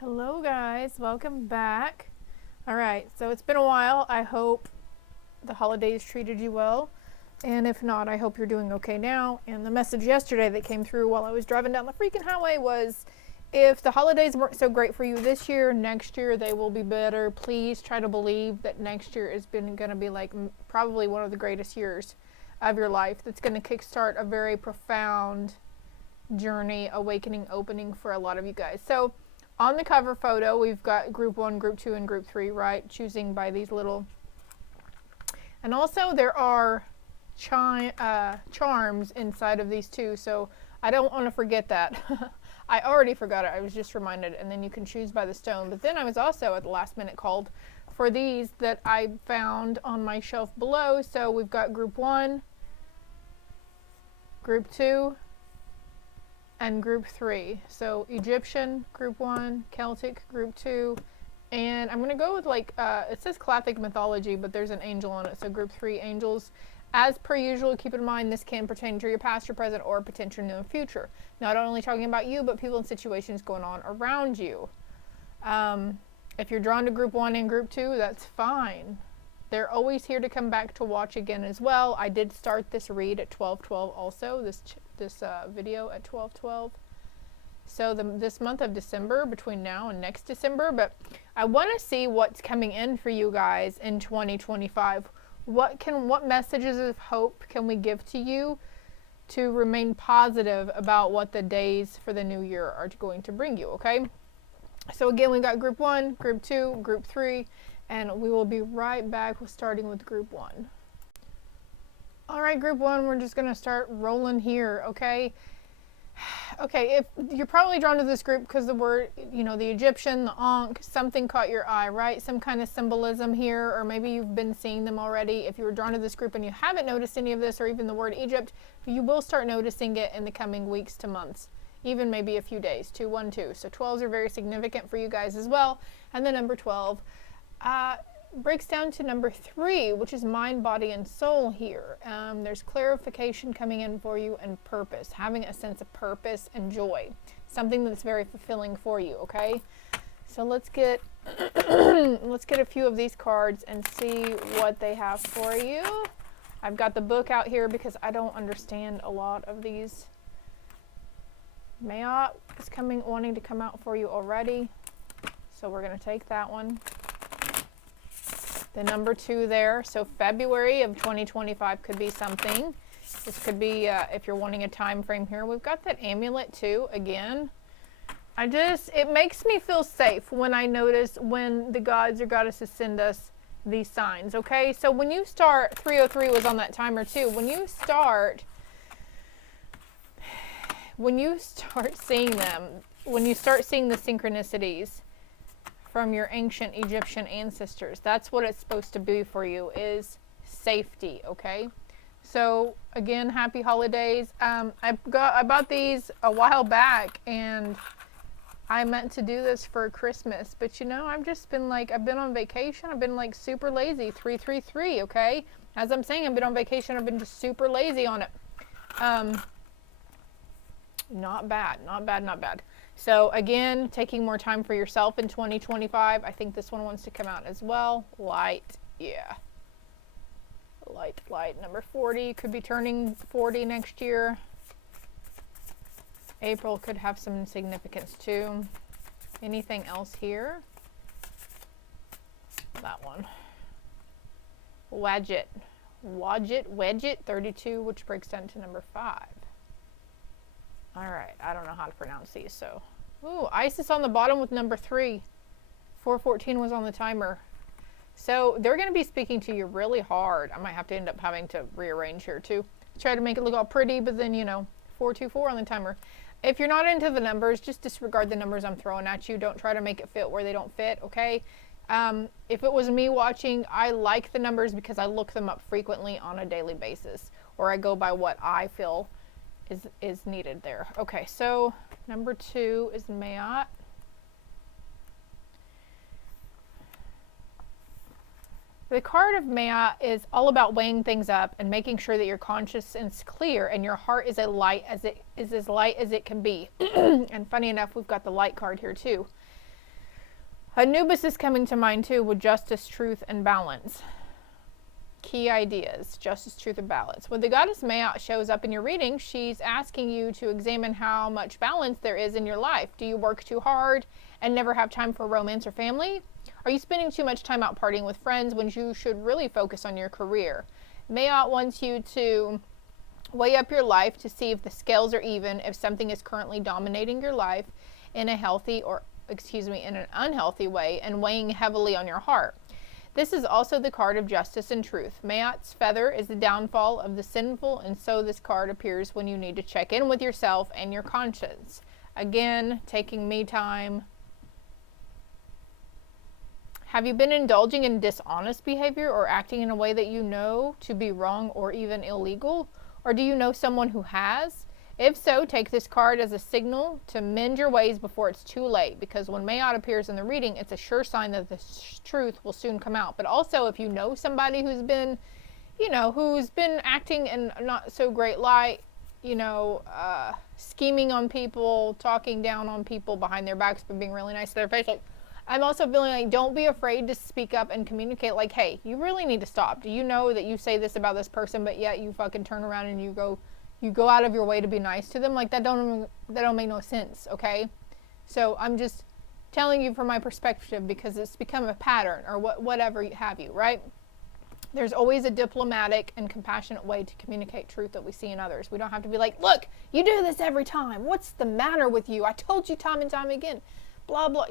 Hello guys, welcome back. Alright, so it's been a while. I hope the holidays treated you well. And if not, I hope you're doing okay now. And the message yesterday that came through while I was driving down the freaking highway was, if the holidays weren't so great for you this year, next year they will be better. Please try to believe that next year is going to be like probably one of the greatest years of your life. That's going to kickstart a very profound journey, awakening, opening for a lot of you guys. So on the cover photo, we've got group 1, group 2, and group 3, right? Choosing by these little... And also there are charms inside of these too, so I don't want to forget that. I already forgot it. I was just reminded. And then you can choose by the stone. But then I was also at the last minute called for these that I found on my shelf below. So we've got group 1, group 2, and group 3. So Egyptian, group 1, Celtic, group 2, and I'm going to go with like, it says classic mythology, but there's an angel on it, so group 3, angels. As per usual, keep in mind this can pertain to your past, your present, or potential new future. Not only talking about you, but people and situations going on around you. If you're drawn to group 1 and group 2, that's fine. They're always here to come back to watch again as well. I did start this read at 12:12 also, this video at 12:12. So this month of December, between now and next December, but I want to see what's coming in for you guys in 2025. What messages of hope can we give to you to remain positive about what the days for the new year are going to bring you, okay? So again, we got group 1, group 2, group 3, and we will be right back with starting with group 1. All right, group 1, we're just going to start rolling here, okay? Okay, if you're probably drawn to this group because the word, the Egyptian, the Ankh, something caught your eye, right? Some kind of symbolism here, or maybe you've been seeing them already. If you were drawn to this group and you haven't noticed any of this, or even the word Egypt, you will start noticing it in the coming weeks to months, even maybe a few days. 2, 1, 2. So 12s are very significant for you guys as well. And the number 12 breaks down to number 3, which is mind, body, and soul here. There's clarification coming in for you, and purpose, having a sense of purpose and joy, something that's very fulfilling for you, okay? So let's get let's get a few of these cards and see what they have for you. I've got the book out here because I don't understand a lot of these. Mayat is wanting to come out for you already, so we're going to take that one. The number 2 there, so February of 2025 could be something. This could be, if you're wanting a time frame here. We've got that amulet too, again. It makes me feel safe when I notice when the gods or goddesses send us these signs, okay? So when you start, 303 was on that timer too. When you start seeing them, when you start seeing the synchronicities from your ancient Egyptian ancestors, that's what it's supposed to be for you, is safety, okay? So again, happy holidays. I bought these a while back and I meant to do this for Christmas, but I've just been like, I've been on vacation, I've been like super lazy. 333, okay? As I'm saying, I've been on vacation, I've been just super lazy on it. Not bad, not bad, not bad. So again, taking more time for yourself in 2025. I think this one wants to come out as well. Light, yeah. Light. Number 40 could be turning 40 next year. April could have some significance too. Anything else here? That one. Wadget, 32, which breaks down to number 5. All right, I don't know how to pronounce these, so. Ooh, Isis on the bottom with number 3. 414 was on the timer. So they're going to be speaking to you really hard. I might have to end up having to rearrange here too. Try to make it look all pretty, but then 424 on the timer. If you're not into the numbers, just disregard the numbers I'm throwing at you. Don't try to make it fit where they don't fit, okay? If it was me watching, I like the numbers because I look them up frequently on a daily basis, or I go by what I feel is needed there. Okay, so number 2 is Mayat. The card of Mayat is all about weighing things up and making sure that your conscience is clear and your heart is as light as it can be. And funny enough, we've got the light card here too. Anubis is coming to mind too, with justice, truth, and balance. Key ideas, justice, truth, and balance. When the goddess Maat shows up in your reading, she's asking you to examine how much balance there is in your life. Do you work too hard and never have time for romance or family? Are you spending too much time out partying with friends when you should really focus on your career? Maat wants you to weigh up your life to see if the scales are even, if something is currently dominating your life in a healthy or, in an unhealthy way, and weighing heavily on your heart. This is also the card of justice and truth. Maat's feather is the downfall of the sinful, and so this card appears when you need to check in with yourself and your conscience. Again, taking me time. Have you been indulging in dishonest behavior or acting in a way that you know to be wrong or even illegal? Or do you know someone who has? If so, take this card as a signal to mend your ways before it's too late, because when Maat appears in the reading, it's a sure sign that the truth will soon come out. But also, if you know somebody who's been, who's been acting in not so great light, scheming on people, talking down on people behind their backs, but being really nice to their face, I'm also feeling like, don't be afraid to speak up and communicate, like, hey, you really need to stop. Do you know that you say this about this person, but yet you fucking turn around and you go out of your way to be nice to them? Like, that don't make no sense, okay? So I'm just telling you from my perspective, because it's become a pattern, or whatever have you, right? There's always a diplomatic and compassionate way to communicate truth that we see in others. We don't have to be like, look, you do this every time. What's the matter with you? I told you time and time again. Blah, blah,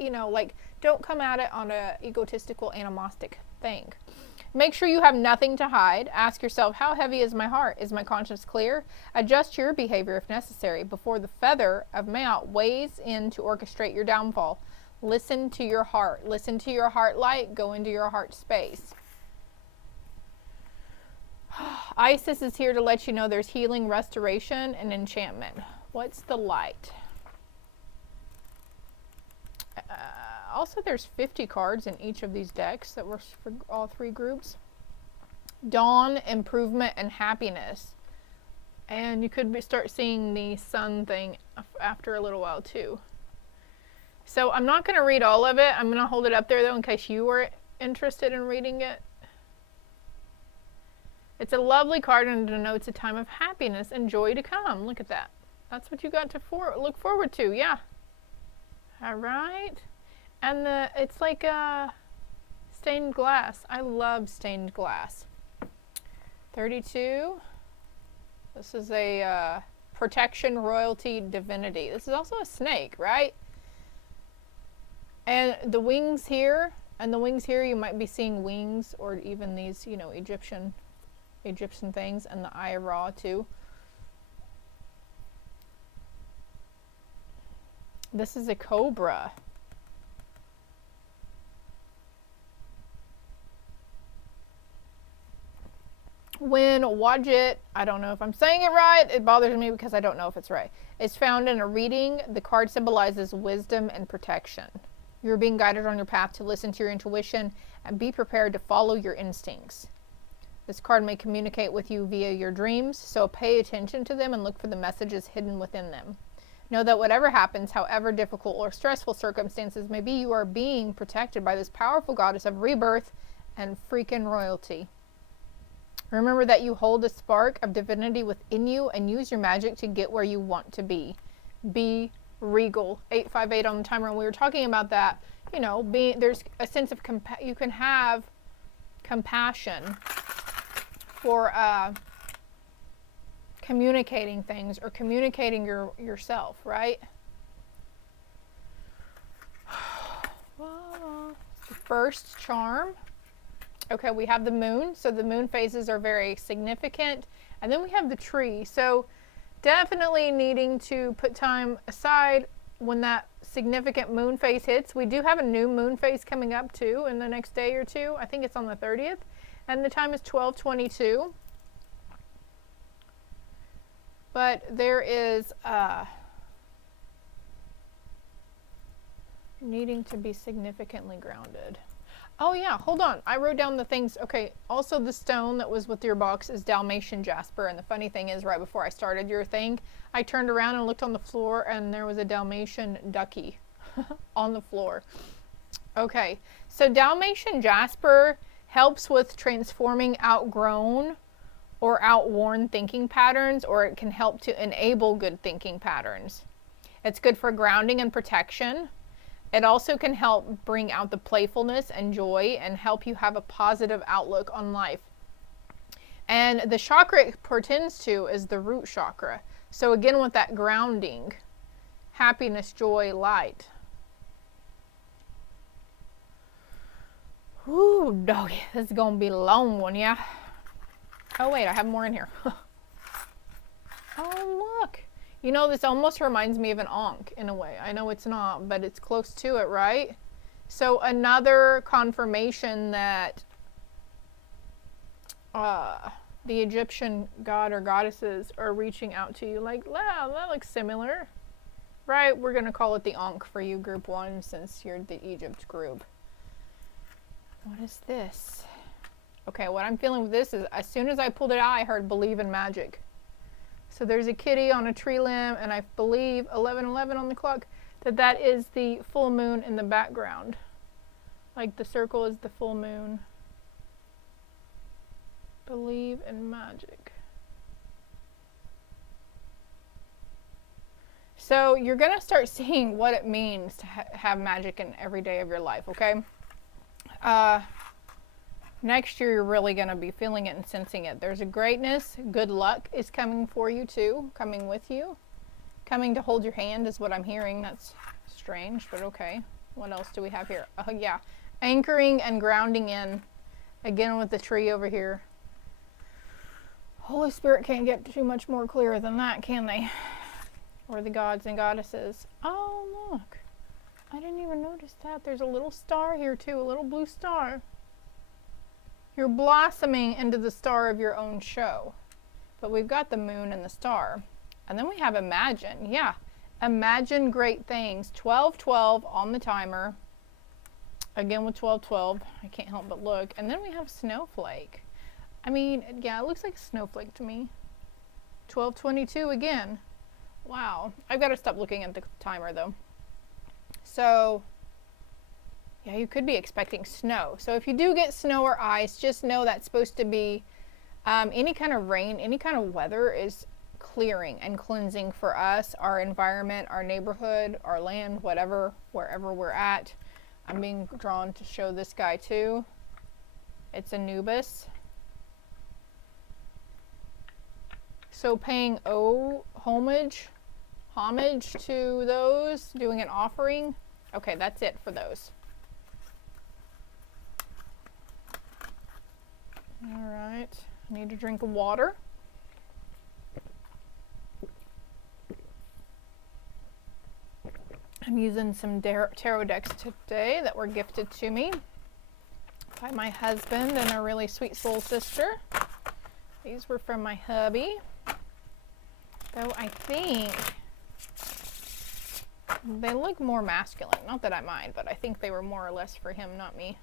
don't come at it on a egotistical, animalistic thing. Make sure you have nothing to hide. Ask yourself, how heavy is my heart? Is my conscience clear? Adjust your behavior if necessary before the feather of Maat weighs in to orchestrate your downfall. Listen to your heart. Listen to your heart light. Go into your heart space. Isis is here to let you know there's healing, restoration, and enchantment. What's the light? Also, there's 50 cards in each of these decks that were for all three groups. Dawn, improvement, and happiness. And you could start seeing the sun thing after a little while too. So I'm not going to read all of it. I'm going to hold it up there though in case you were interested in reading it. It's a lovely card and it denotes a time of happiness and joy to come. Look at that. That's what you got to look forward to. Yeah. All right. And it's like stained glass. I love stained glass. 32. This is a protection, royalty, divinity. This is also a snake, right? And the wings here, you might be seeing wings, or even these, Egyptian things, and the Eye of Ra too. This is a cobra. When Wadjet, I don't know if I'm saying it right, it bothers me because I don't know if it's right, is found in a reading, the card symbolizes wisdom and protection. You're being guided on your path to listen to your intuition and be prepared to follow your instincts. This card may communicate with you via your dreams, so pay attention to them and look for the messages hidden within them. Know that whatever happens, however difficult or stressful circumstances may be, you are being protected by this powerful goddess of rebirth and freaking royalty. Remember that you hold a spark of divinity within you and use your magic to get where you want to be. Be regal. 858 on the timer. And we were talking about that, there's a sense of you can have compassion for communicating things or communicating yourself, right? The first charm. Okay, we have the moon, so the moon phases are very significant. And then we have the tree. So definitely needing to put time aside when that significant moon phase hits. We do have a new moon phase coming up too in the next day or two. I think it's on the 30th. And the time is 12:22. But there is needing to be significantly grounded. Oh yeah, hold on. I wrote down the things. Okay, also the stone that was with your box is Dalmatian jasper. And the funny thing is, right before I started your thing, I turned around and looked on the floor and there was a Dalmatian ducky on the floor. Okay, so Dalmatian jasper helps with transforming outgrown or outworn thinking patterns, or it can help to enable good thinking patterns. It's good for grounding and protection. It also can help bring out the playfulness and joy and help you have a positive outlook on life. And the chakra it pertains to is the root chakra. So again, with that grounding, happiness, joy, light. Ooh, doggy, this is gonna be a long one, yeah? Oh wait, I have more in here. Oh look. You know, this almost reminds me of an ankh in a way. I know it's not, but it's close to it, right? So another confirmation that the Egyptian god or goddesses are reaching out to you. Like, wow, that looks similar. Right, we're going to call it the ankh for you, group 1, since you're the Egypt group. What is this? Okay, what I'm feeling with this is, as soon as I pulled it out, I heard believe in magic. So there's a kitty on a tree limb, and I believe 11:11 on the clock, that is the full moon in the background. Like the circle is the full moon. Believe in magic. So you're going to start seeing what it means to have magic in every day of your life, okay? Next year, you're really going to be feeling it and sensing it. There's a greatness. Good luck is coming for you too, coming with you. Coming to hold your hand is what I'm hearing. That's strange, but okay. What else do we have here? Oh, yeah. Anchoring and grounding in. Again with the tree over here. Holy Spirit can't get too much more clear than that, can they? Or the gods and goddesses. Oh, look. I didn't even notice that. There's a little star here too, a little blue star. You're blossoming into the star of your own show. But we've got the moon and the star. And then we have imagine. Yeah. Imagine great things. 12:12 on the timer. Again with 12:12. I can't help but look. And then we have snowflake. I mean, yeah, it looks like a snowflake to me. 12:22 again. Wow. I've got to stop looking at the timer though. So, yeah, you could be expecting snow. So if you do get snow or ice, just know that's supposed to be any kind of rain, any kind of weather is clearing and cleansing for us, our environment, our neighborhood, our land, whatever, wherever we're at. I'm being drawn to show this guy too. It's Anubis. So paying homage to those, doing an offering. Okay, that's it for those. All right, I need a drink of water. I'm using some tarot decks today that were gifted to me by my husband and a really sweet soul sister. These were from my hubby. Though I think they look more masculine. Not that I mind, but I think they were more or less for him, not me.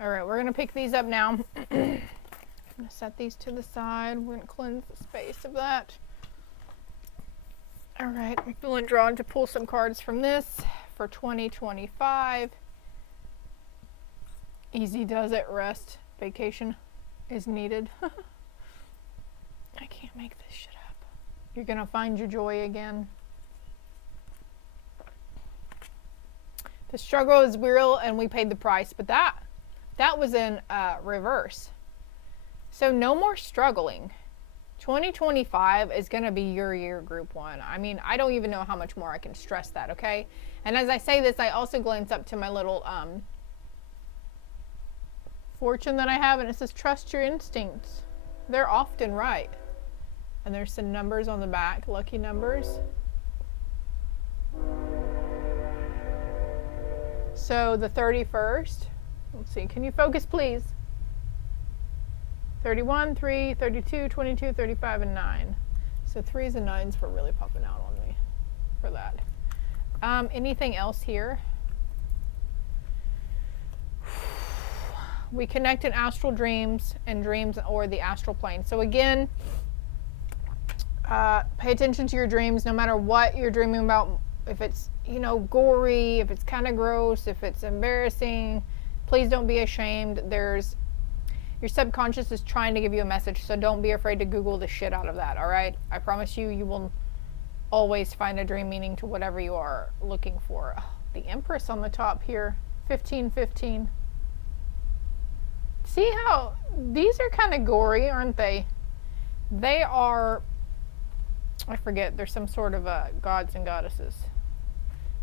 All right, we're going to pick these up now. I'm going to set these to the side. We're going to cleanse the space of that. All right, I'm feeling drawn to pull some cards from this for 2025. Easy does it. Rest. Vacation is needed. I can't make this shit up. You're going to find your joy again. The struggle is real and we paid the price, but that was in reverse. So no more struggling. 2025 is going to be your year, group 1. I mean, I don't even know how much more I can stress that, okay? And as I say this, I also glance up to my little fortune that I have, and it says, trust your instincts. They're often right. And there's some numbers on the back, lucky numbers. So the 31st, let's see, can you focus please? 31, 3, 32, 22, 35, and 9. So 3s and 9s were really popping out on me for that. Anything else here? We connect in astral dreams and dreams or the astral plane. So again, pay attention to your dreams no matter what you're dreaming about. if it's, you know, gory, if it's kind of gross, if it's embarrassing, please don't be ashamed. Your subconscious is trying to give you a message, so don't be afraid to Google the shit out of that, all right? I promise you, you will always find a dream meaning to whatever you are looking for. Oh, the Empress on the top here, 1515. See how these are kind of gory, aren't they? They are, I forget, there's some sort of gods and goddesses.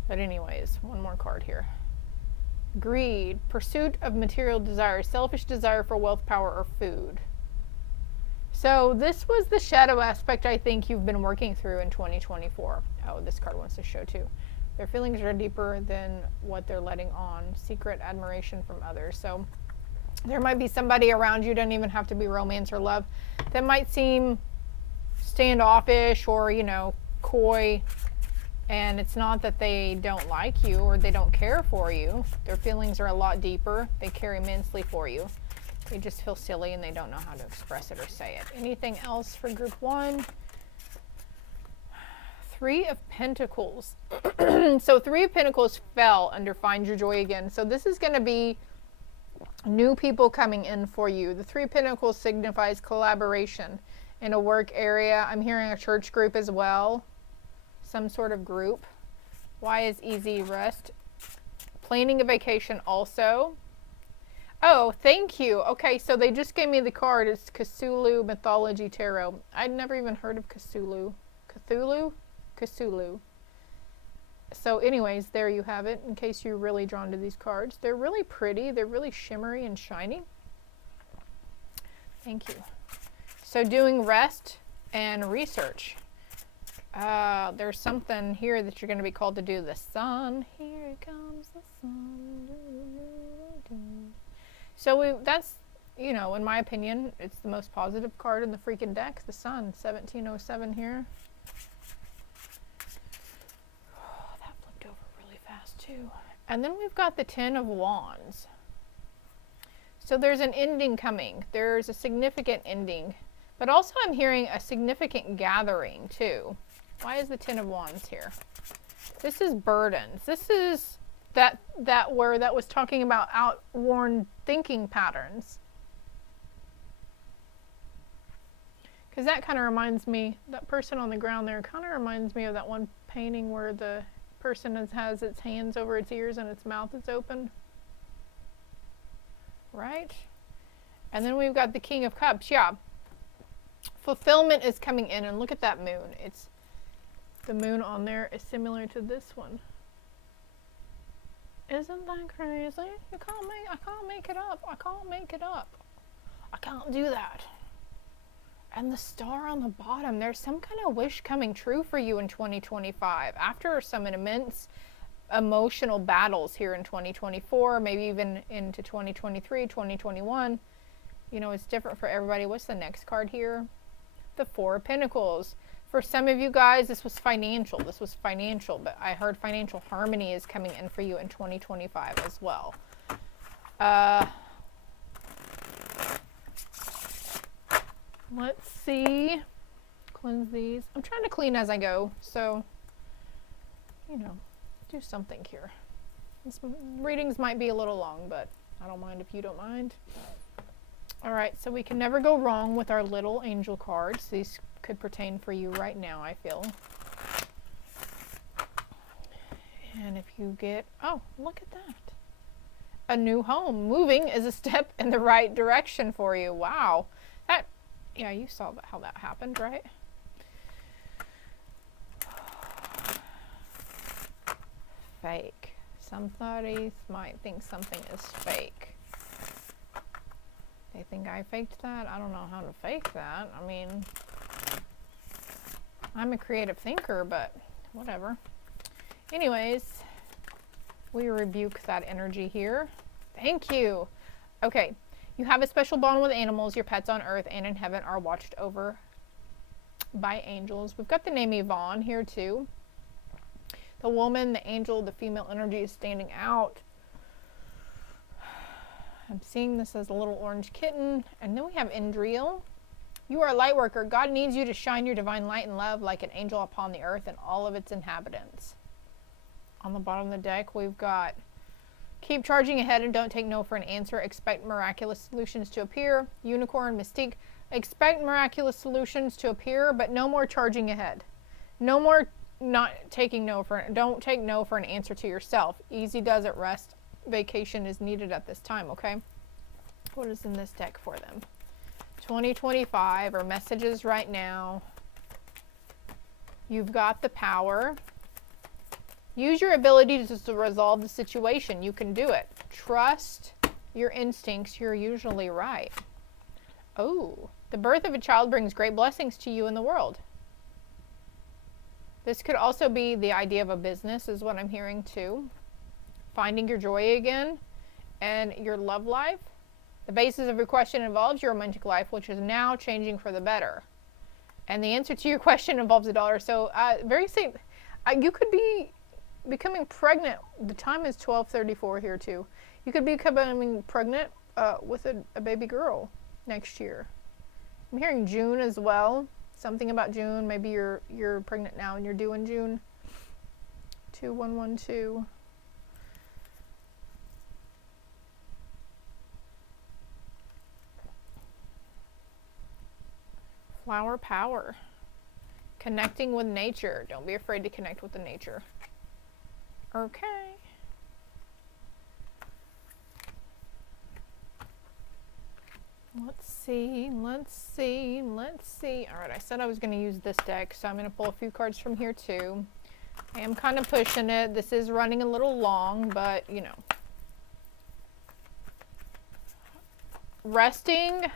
But anyways, one more card here. Greed, pursuit of material desire, selfish desire for wealth, power, or food. So this was the shadow aspect I think you've been working through in 2024. Oh, this card wants to show too. Their feelings are deeper than what they're letting on. Secret admiration from others. So there might be somebody around you, doesn't even have to be romance or love, that might seem standoffish or, you know, coy. And it's not that they don't like you or they don't care for you. Their feelings are a lot deeper. They care immensely for you. They just feel silly and they don't know how to express it or say it. Anything else for group 1? 3 of Pentacles. So 3 of Pentacles fell under Find Your Joy again. So this is going to be new people coming in for you. The 3 of Pentacles signifies collaboration in a work area. I'm hearing a church group as well. Some sort of group. Why is easy rest? Planning a vacation also. Oh, thank you. Okay, so they just gave me the card. It's Cthulhu Mythology Tarot. I'd never even heard of Cthulhu. Cthulhu. So anyways, there you have it, in case you're really drawn to these cards. They're really pretty. They're really shimmery and shiny. Thank you. So doing rest and research. There's something here that you're going to be called to do. The sun. Here comes the sun. So that's, you know, in my opinion, it's the most positive card in the freaking deck. The sun. 1707 here. Oh, that flipped over really fast too. And then we've got the 10 of Wands. So there's an ending coming. There's a significant ending. But also I'm hearing a significant gathering too. Why is the 10 of Wands here? This is burdens. This is that where that was talking about outworn thinking patterns. Because that kind of reminds me, that person on the ground there kind of reminds me of that one painting where the person has its hands over its ears and its mouth is open. Right? And then we've got the King of Cups. Yeah. Fulfillment is coming in, and look at that moon. It's the moon on there is similar to this one. Isn't that crazy? I can't make it up. I can't make it up. I can't do that. And the star on the bottom, there's some kind of wish coming true for you in 2025. After some immense emotional battles here in 2024, maybe even into 2023, 2021. You know, it's different for everybody. What's the next card here? The 4 of Pentacles. For some of you guys, this was financial. This was financial, but I heard financial harmony is coming in for you in 2025 as well. Let's see. Cleanse these. I'm trying to clean as I go, so, you know, do something here. These readings might be a little long, but I don't mind if you don't mind. All right, so we can never go wrong with our little angel cards. These could pertain for you right now, I feel. And if you get, oh, look at that. A new home. Moving is a step in the right direction for you. Wow. That, yeah, you saw that, how that happened, right? Fake. Somebody might think something is fake. They think I faked that? I don't know how to fake that. I mean, I'm a creative thinker, but whatever. Anyways, we rebuke that energy here. Thank you. Okay, you have a special bond with animals. Your pets on earth and in heaven are watched over by angels. We've got the name Yvonne here too. The woman, the angel, the female energy is standing out. I'm seeing this as a little orange kitten. And then we have Indriel. You are a light worker. God needs you to shine your divine light and love like an angel upon the earth and all of its inhabitants. On the bottom of the deck, we've got keep charging ahead and don't take no for an answer. Expect miraculous solutions to appear. Unicorn, Mystique. Expect miraculous solutions to appear, but no more charging ahead. No more not taking no for, don't take no for an answer to yourself. Easy does it, rest, vacation is needed at this time, okay? What is in this deck for them? 2025 or messages right now. You've got the power. Use your ability to resolve the situation. You can do it. Trust your instincts. You're usually right. Oh, the birth of a child brings great blessings to you in the world. This could also be the idea of a business is what I'm hearing too. Finding your joy again and your love life. The basis of your question involves your romantic life, which is now changing for the better. And the answer to your question involves a daughter. So very safe. You could be becoming pregnant. The time is 12:34 here too. You could be becoming pregnant with a baby girl next year. I'm hearing June as well. Something about June. Maybe you're pregnant now and you're due in June. 2112. Flower power. Connecting with nature. Don't be afraid to connect with the nature. Okay. Let's see. All right, I said I was going to use this deck, so I'm going to pull a few cards from here too. I am kind of pushing it. This is running a little long, but you know. Resting.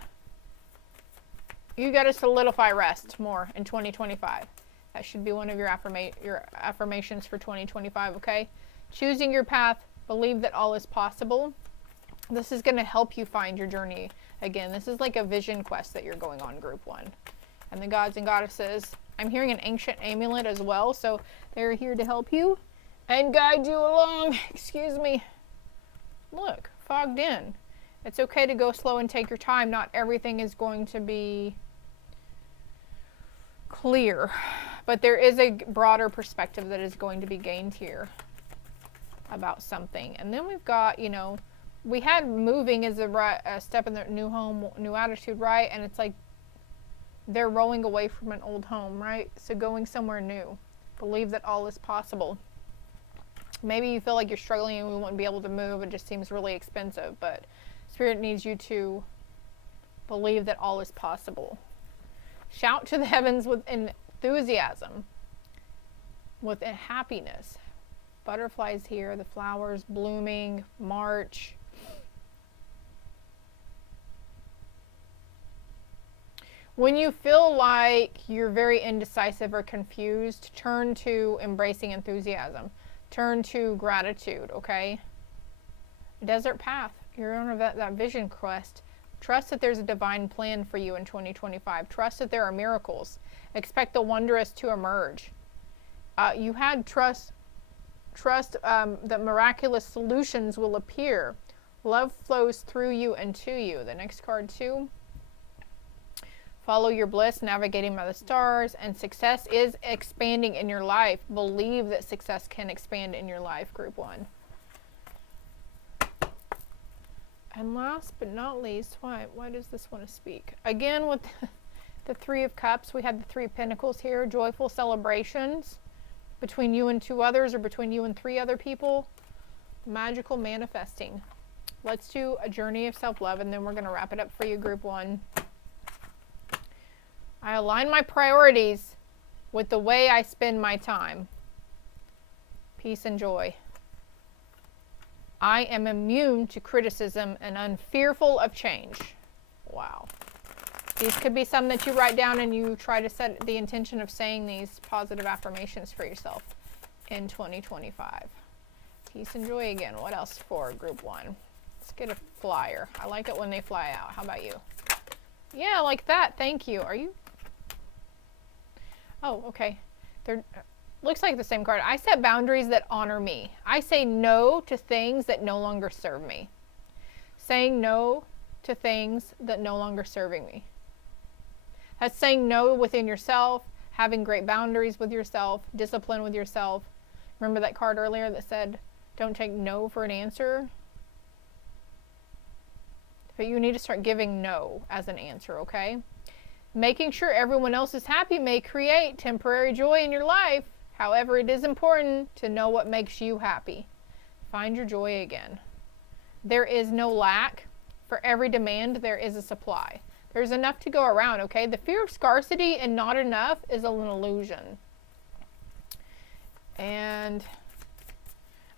You got to solidify rest more in 2025. That should be one of your affirmations for 2025, okay? Choosing your path, believe that all is possible. This is going to help you find your journey again. This is like a vision quest that you're going on, group 1. And the gods and goddesses, I'm hearing an ancient amulet as well, so they're here to help you and guide you along. Excuse me. Look, fogged in. It's okay to go slow and take your time. Not everything is going to be clear, but there is a broader perspective that is going to be gained here about something. And then we've got, you know, we had moving as a step in the new home, new attitude, right? And it's like they're rolling away from an old home, right? So going somewhere new. Believe that all is possible. Maybe you feel like you're struggling and we won't be able to move. It just seems really expensive, but Spirit needs you to believe that all is possible. Shout to the heavens with enthusiasm, with happiness. Butterflies here, the flowers blooming, March. When you feel like you're very indecisive or confused, turn to embracing enthusiasm. Turn to gratitude, okay? Desert path. You're on that vision quest. Trust that there's a divine plan for you in 2025. Trust that there are miracles. Expect the wondrous to emerge. You had trust that miraculous solutions will appear. Love flows through you and to you. The next card too. Follow your bliss, navigating by the stars, and success is expanding in your life. Believe that success can expand in your life, group 1. And last but not least, why does this want to speak? Again, with the 3 of Cups, we had the 3 of Pentacles here. Joyful celebrations between you and 2 others, or between you and 3 other people. Magical manifesting. Let's do a journey of self-love, and then we're going to wrap it up for you, group 1. I align my priorities with the way I spend my time. Peace and joy. I am immune to criticism and unfearful of change. Wow. These could be some that you write down and you try to set the intention of saying these positive affirmations for yourself in 2025. Peace and joy again. What else for group 1? Let's get a flyer. I like it when they fly out. How about you? Yeah, like that. Thank you. Are you? Oh, okay. They're looks like the same card. I set boundaries that honor me. I say no to things that no longer serve me. Saying no to things that no longer serving me. That's saying no within yourself, having great boundaries with yourself, discipline with yourself, Remember that card earlier that said, don't take no for an answer? But you need to start giving no as an answer, okay? Making sure everyone else is happy may create temporary joy in your life. However, it is important to know what makes you happy. Find your joy again. There is no lack. For every demand, there is a supply. There's enough to go around, okay? The fear of scarcity and not enough is an illusion. And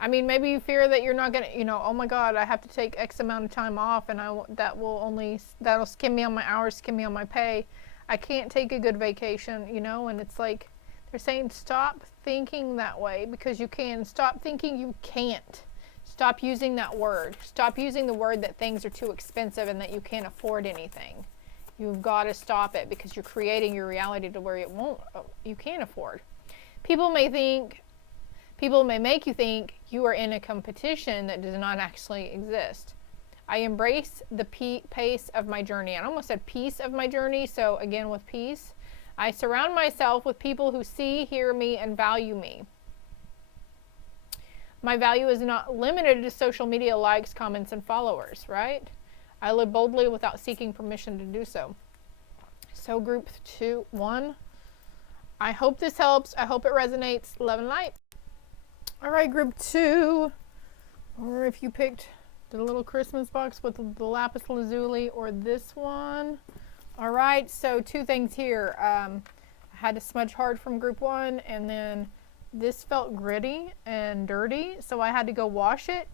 I mean, maybe you fear that you're not gonna, you know, oh my God, I have to take X amount of time off, and that'll skim me on my hours, skim me on my pay. I can't take a good vacation, you know, and it's like, they're saying stop thinking that way because you can. Stop thinking you can't. Stop using that word. Stop using the word that things are too expensive and that you can't afford anything. You've got to stop it because you're creating your reality to where you can't afford. People may make you think you are in a competition that does not actually exist. I embrace the pace of my journey. I almost said peace of my journey, so again with peace. I surround myself with people who see, hear me, and value me. My value is not limited to social media likes, comments, and followers, right? I live boldly without seeking permission to do so. So group 1, I hope this helps. I hope it resonates. Love and light. All right, group 2, or if you picked the little Christmas box with the lapis lazuli or this one. All right, so 2 things here. I had to smudge hard from group 1, and then this felt gritty and dirty, so I had to go wash it.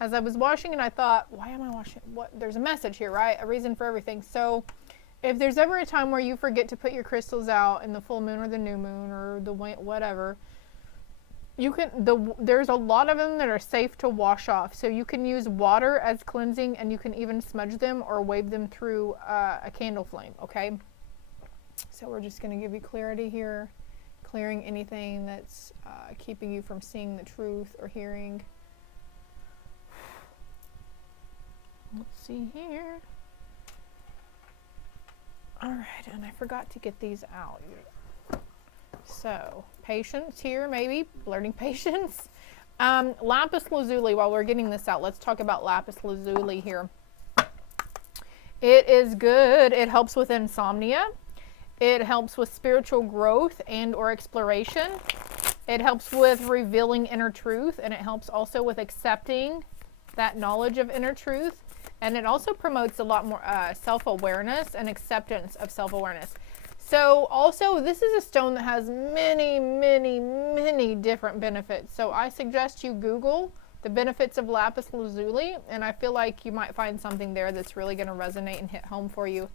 As I was washing it, I thought, why am I washing it? What? There's a message here, right? A reason for everything. So if there's ever a time where you forget to put your crystals out in the full moon or the new moon or the whatever, you can, there's a lot of them that are safe to wash off. So you can use water as cleansing, and you can even smudge them or wave them through a candle flame, okay? So we're just going to give you clarity here, clearing anything that's keeping you from seeing the truth or hearing. Let's see here. All right, and I forgot to get these out. So, patience here, maybe, learning patience. Lapis lazuli, while we're getting this out, let's talk about lapis lazuli here. It is good. It helps with insomnia. It helps with spiritual growth and or exploration. It helps with revealing inner truth, and it helps also with accepting that knowledge of inner truth. And it also promotes a lot more self-awareness and acceptance of self-awareness. So also, this is a stone that has many, many, many different benefits. So I suggest you Google the benefits of lapis lazuli, and I feel like you might find something there that's really going to resonate and hit home for you.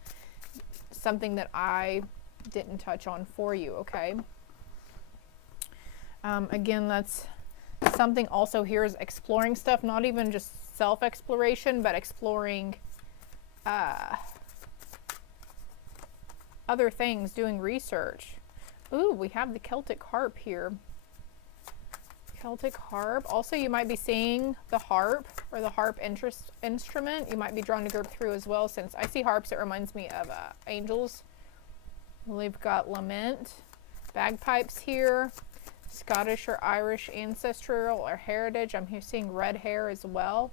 Something that I didn't touch on for you, okay? Again, that's something also here is exploring stuff, not even just self-exploration, but exploring other things, doing research. Ooh, we have the Celtic harp here. Celtic harp. Also, you might be seeing the harp or the harp instrument. You might be drawn to group 3 as well. Since I see harps, it reminds me of angels. We've got lament, bagpipes here, Scottish or Irish ancestral or heritage. I'm here seeing red hair as well.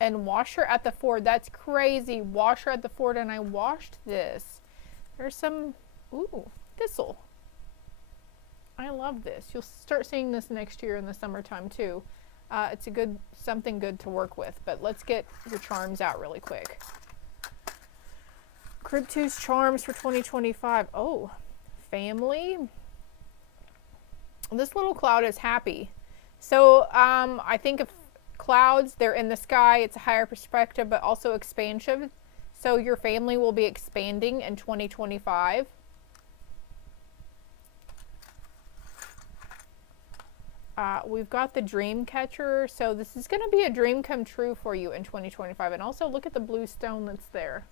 And washer at the ford. That's crazy. Washer at the ford, and I washed this. There's some, ooh, thistle. I love this. You'll start seeing this next year in the summertime too. It's a good, something good to work with, but let's get your charms out really quick. Group 2's charms for 2025. Oh, family. This little cloud is happy. So I think of clouds, they're in the sky. It's a higher perspective, but also expansive. So your family will be expanding in 2025. We've got the dream catcher. So this is going to be a dream come true for you in 2025. And also look at the blue stone that's there.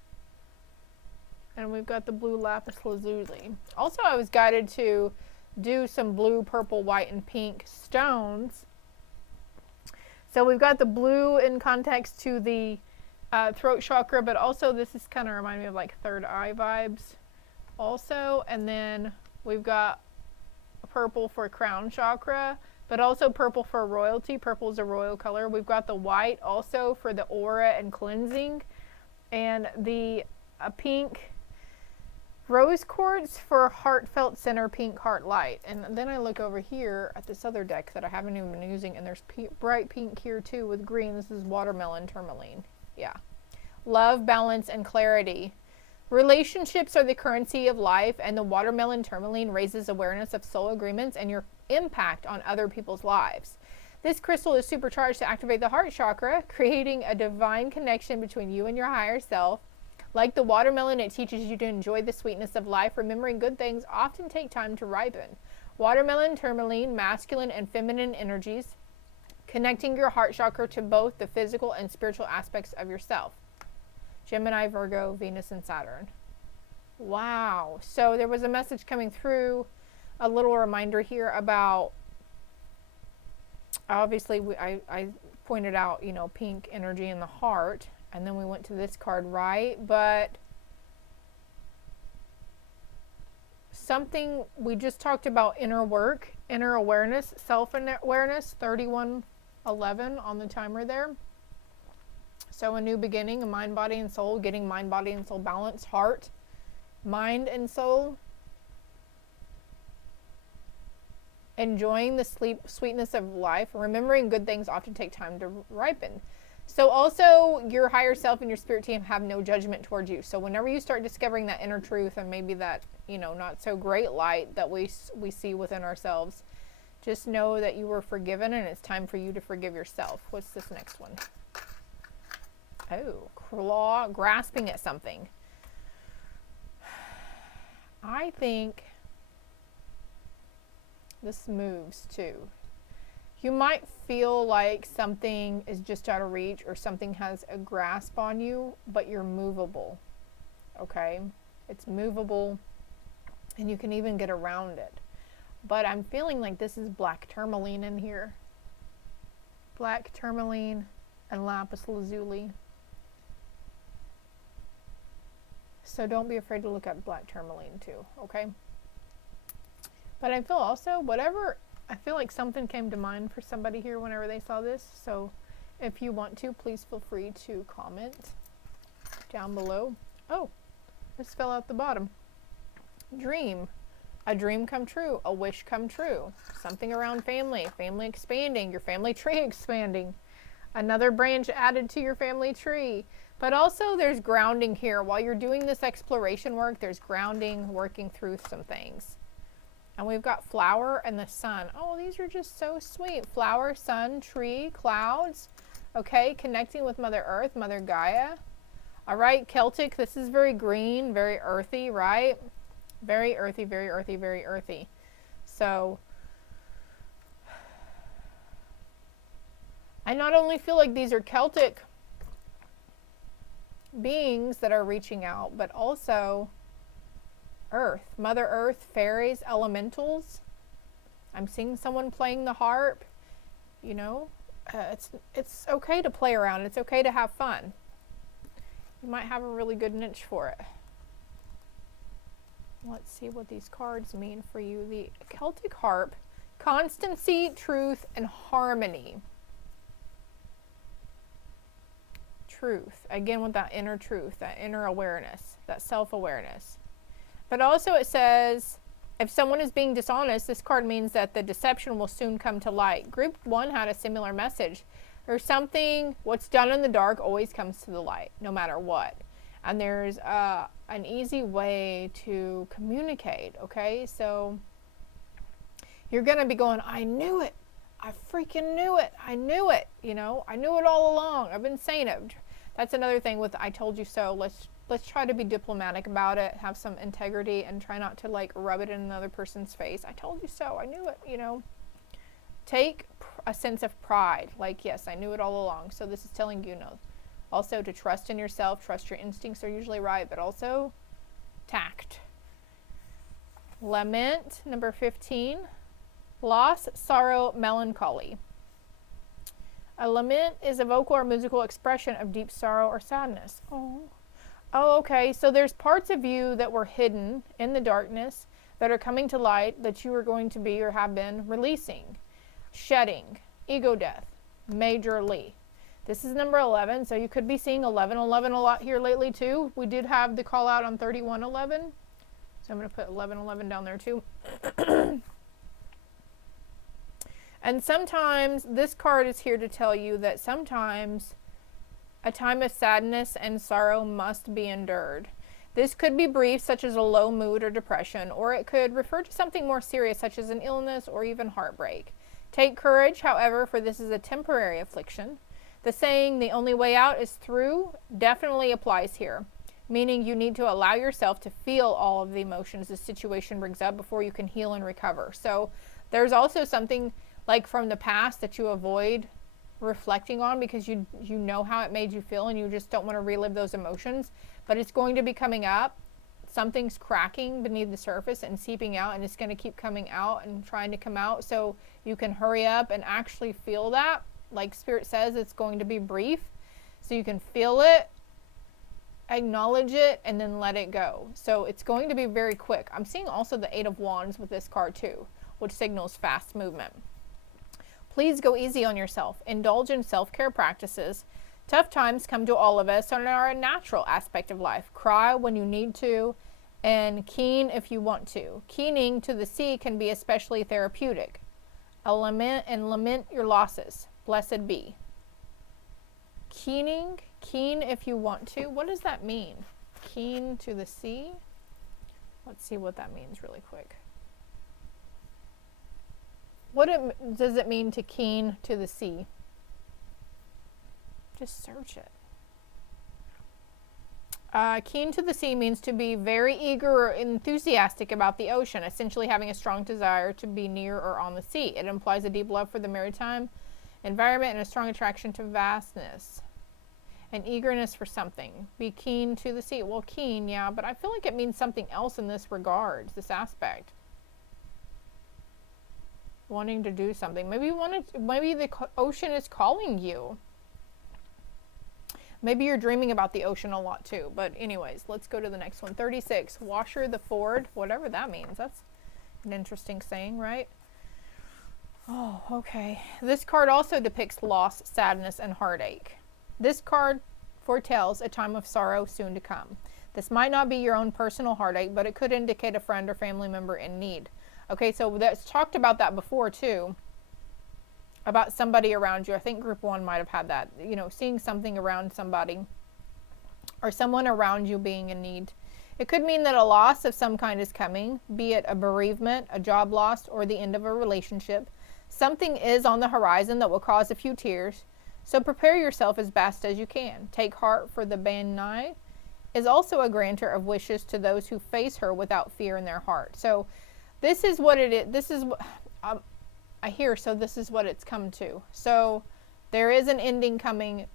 And we've got the blue lapis lazuli. Also, I was guided to do some blue, purple, white, and pink stones. So we've got the blue in context to the throat chakra, but also this is kind of remind me of like third eye vibes also. And then we've got purple for crown chakra, but also purple for royalty. Purple is a royal color. We've got the white also for the aura and cleansing, and the pink rose quartz for heartfelt center pink heart light. And then I look over here at this other deck that I haven't even been using, and there's bright pink here too with green. This is watermelon tourmaline. Yeah. Love, balance, and clarity. Relationships are the currency of life, and the watermelon tourmaline raises awareness of soul agreements and your impact on other people's lives. This crystal is supercharged to activate the heart chakra, creating a divine connection between you and your higher self. Like the watermelon, it teaches you to enjoy the sweetness of life. Remembering good things often take time to ripen. Watermelon tourmaline, masculine and feminine energies, connecting your heart chakra to both the physical and spiritual aspects of yourself. Gemini, Virgo, Venus, and Saturn. Wow. So there was a message coming through, a little reminder here about, obviously I pointed out, you know, pink energy in the heart, and then we went to this card, right? But something we just talked about, inner work, inner awareness, self-awareness, 3111 on the timer there. So a new beginning, a mind, body, and soul, getting mind, body, and soul balance, heart, mind, and soul. Enjoying the sweetness of life. Remembering good things often take time to ripen. So also your higher self and your spirit team have no judgment towards you. So whenever you start discovering that inner truth and maybe that, you know, not so great light that we see within ourselves, just know that you were forgiven and it's time for you to forgive yourself. What's this next one? Oh, claw, grasping at something. I think this moves too. You might feel like something is just out of reach or something has a grasp on you, but you're movable. Okay? It's movable and you can even get around it. But I'm feeling like this is black tourmaline in here. Black tourmaline and lapis lazuli. So don't be afraid to look at black tourmaline too, okay? But I feel also, I feel like something came to mind for somebody here whenever they saw this. So if you want to, please feel free to comment down below. Oh, this fell out the bottom. Dream. A dream come true, a wish come true. Something around family expanding, your family tree expanding. Another branch added to your family tree. But also there's grounding here. While you're doing this exploration work, there's grounding, working through some things. And we've got flower and the sun. Oh, these are just so sweet. Flower, sun, tree, clouds. Okay, connecting with Mother Earth, Mother Gaia. All right, Celtic. This is very green, very earthy, right? Very earthy, very earthy, very earthy. So I not only feel like these are Celtic beings that are reaching out, but also Earth, Mother Earth, fairies, elementals. I'm seeing someone playing the harp. You know, it's okay to play around. It's okay to have fun. You might have a really good niche for it. Let's see what these cards mean for you. The Celtic harp, constancy, truth, and harmony. Truth, again with that inner truth, that inner awareness, that self-awareness. But also it says, if someone is being dishonest, this card means that the deception will soon come to light. Group 1 had a similar message. There's something, what's done in the dark always comes to the light, no matter what. And there's an easy way to communicate, okay? So you're going to be going, I knew it. I freaking knew it. I knew it. You know, I knew it all along. I've been saying it. That's another thing with I told you so. Let's try to be diplomatic about it, have some integrity, and try not to like rub it in another person's face. I told you so. I knew it, you know. Take a sense of pride. Like, yes, I knew it all along. So this is telling you, no. Also to trust in yourself, trust your instincts are usually right, but also tact. Lament, number 15. Loss, sorrow, melancholy. A lament is a vocal or musical expression of deep sorrow or sadness. Oh, okay. So there's parts of you that were hidden in the darkness that are coming to light that you are going to be or have been releasing. shedding, ego death, majorly. This is number 11, so you could be seeing 1111 a lot here lately too. We did have the call out on 3111, so I'm going to put 1111 down there too. And sometimes this card is here to tell you that sometimes a time of sadness and sorrow must be endured. This could be brief, such as a low mood or depression, or it could refer to something more serious, such as an illness or even heartbreak. Take courage, however, for this is a temporary affliction. The saying, the only way out is through, definitely applies here, meaning you need to allow yourself to feel all of the emotions the situation brings up before you can heal and recover. So there's also something like from the past that you avoid reflecting on because you know how it made you feel and you just don't want to relive those emotions, but it's going to be coming up. Something's cracking beneath the surface and seeping out, and it's going to keep coming out and trying to come out, so you can hurry up and actually feel that. Like Spirit says, it's going to be brief, so you can feel it, acknowledge it, and then let it go. So it's going to be very quick. I'm seeing also the 8 of Wands with this card too, which signals fast movement. Please go easy on yourself. Indulge in self-care practices. Tough times come to all of us and are a natural aspect of life. Cry when you need to, and keen if you want to. Keening to the sea can be especially therapeutic. Lament your losses. Blessed be. Keen if you want to. What does that mean? Keen to the sea? Let's see what that means really quick. What does it mean to keen to the sea? Just search it. Keen to the sea means to be very eager or enthusiastic about the ocean, essentially having a strong desire to be near or on the sea. It implies a deep love for the maritime environment and a strong attraction to vastness. An eagerness for something. Be keen to the sea. Well, keen, yeah, but I feel like it means something else in this regard, this aspect. Wanting to do something. Maybe the ocean is calling you. Maybe you're dreaming about the ocean a lot too. But anyways, let's go to the next one. 36. Washer the Ford. Whatever that means. That's an interesting saying, right? Oh, okay. This card also depicts loss, sadness, and heartache. This card foretells a time of sorrow soon to come. This might not be your own personal heartache, but it could indicate a friend or family member in need. Okay, so that's talked about that before too. About somebody around you. I think group 1 might have had that. You know, seeing something around somebody or someone around you being in need. It could mean that a loss of some kind is coming, be it a bereavement, a job loss, or the end of a relationship. Something is on the horizon that will cause a few tears, so prepare yourself as best as you can. Take heart, for the Banai is also a grantor of wishes to those who face her without fear in their heart. So this is what it is. This is what I hear, so this is what it's come to. So there is an ending coming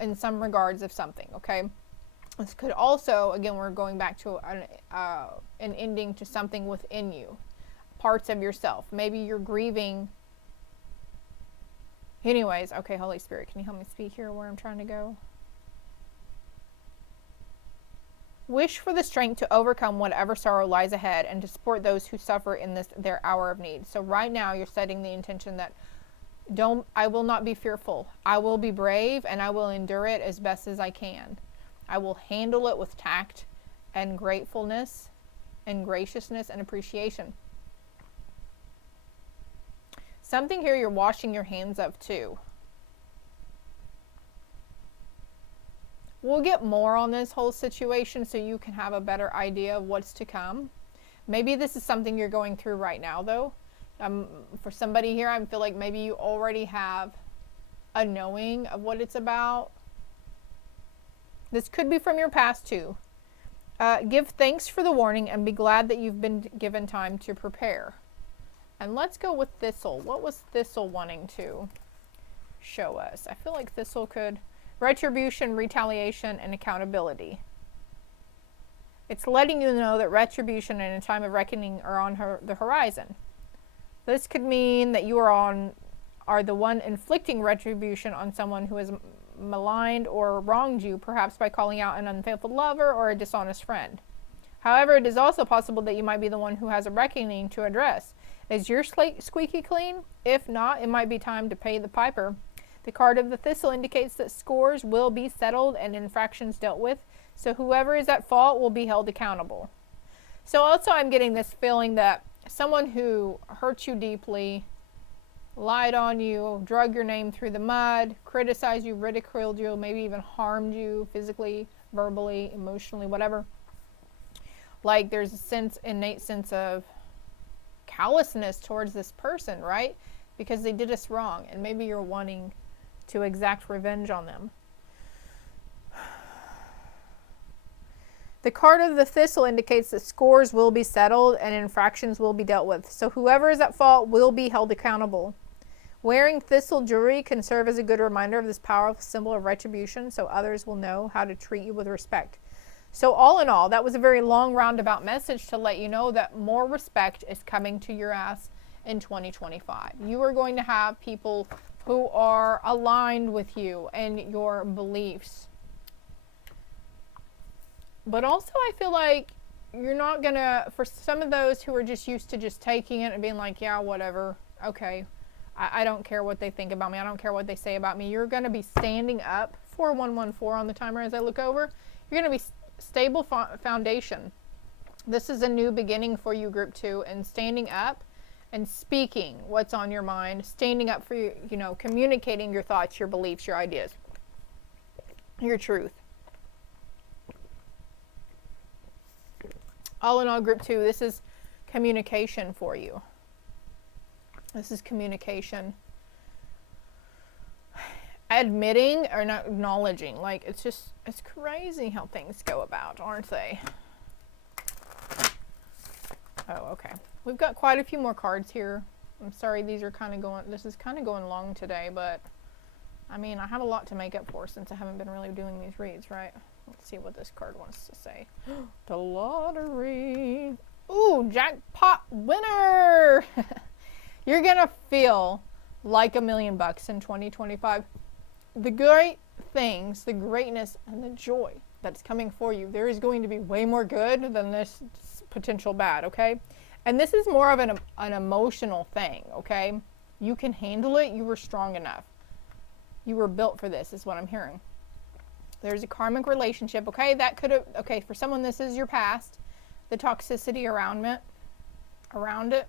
in some regards of something, okay? This could also, again, we're going back to an ending to something within you, parts of yourself. Maybe you're grieving. Anyways, okay, Holy Spirit, can you help me speak here where I'm trying to go? Wish for the strength to overcome whatever sorrow lies ahead and to support those who suffer in their hour of need. So right now you're setting the intention that I will not be fearful. I will be brave and I will endure it as best as I can. I will handle it with tact and gratefulness and graciousness and appreciation. Something here you're washing your hands of too. We'll get more on this whole situation so you can have a better idea of what's to come. Maybe this is something you're going through right now though. For somebody here, I feel like maybe you already have a knowing of what it's about. This could be from your past too. Give thanks for the warning and be glad that you've been given time to prepare. And let's go with Thistle. What was Thistle wanting to show us? I feel like Thistle could... Retribution, retaliation, and accountability. It's letting you know that retribution and a time of reckoning are on the horizon. This could mean that you are the one inflicting retribution on someone who has maligned or wronged you, perhaps by calling out an unfaithful lover or a dishonest friend. However, it is also possible that you might be the one who has a reckoning to address, Is your slate squeaky clean? If not, it might be time to pay the piper. The card of the thistle indicates that scores will be settled and infractions dealt with, so whoever is at fault will be held accountable. So also I'm getting this feeling that someone who hurt you deeply, lied on you, drug your name through the mud, criticized you, ridiculed you, maybe even harmed you physically, verbally, emotionally, whatever. Like there's a innate sense of callousness towards this person, right? Because they did us wrong, and maybe you're wanting to exact revenge on them. The card of the thistle indicates that scores will be settled and infractions will be dealt with. So whoever is at fault will be held accountable. Wearing thistle jewelry can serve as a good reminder of this powerful symbol of retribution, so others will know how to treat you with respect. So all in all, that was a very long roundabout message to let you know that more respect is coming to your ass in 2025. You are going to have people who are aligned with you and your beliefs. But also I feel like you're not gonna, for some of those who are just used to just taking it and being like, yeah, whatever, okay, I don't care what they think about me, I don't care what they say about me. You're gonna be standing up, 4114 on the timer as I look over. You're gonna be stable foundation. This is a new beginning for you, group 2, and standing up and speaking what's on your mind, standing up for you know, communicating your thoughts, your beliefs, your ideas, your truth. All in all, group 2, this is communication for you. This is communication. Admitting or not acknowledging. Like, it's crazy how things go about, aren't they? Oh, okay. We've got quite a few more cards here. I'm sorry, this is kind of going long today, but I mean, I have a lot to make up for since I haven't been really doing these reads, right? Let's see what this card wants to say. The lottery. Ooh, jackpot winner! You're gonna feel like $1 million in 2025. The great things, the greatness, and the joy that's coming for you, there is going to be way more good than this potential bad, okay? And this is more of an emotional thing, okay? You can handle it. You were strong enough. You were built for this, is what I'm hearing. There's a karmic relationship, okay? That could have, okay, for someone this is your past, the toxicity around it.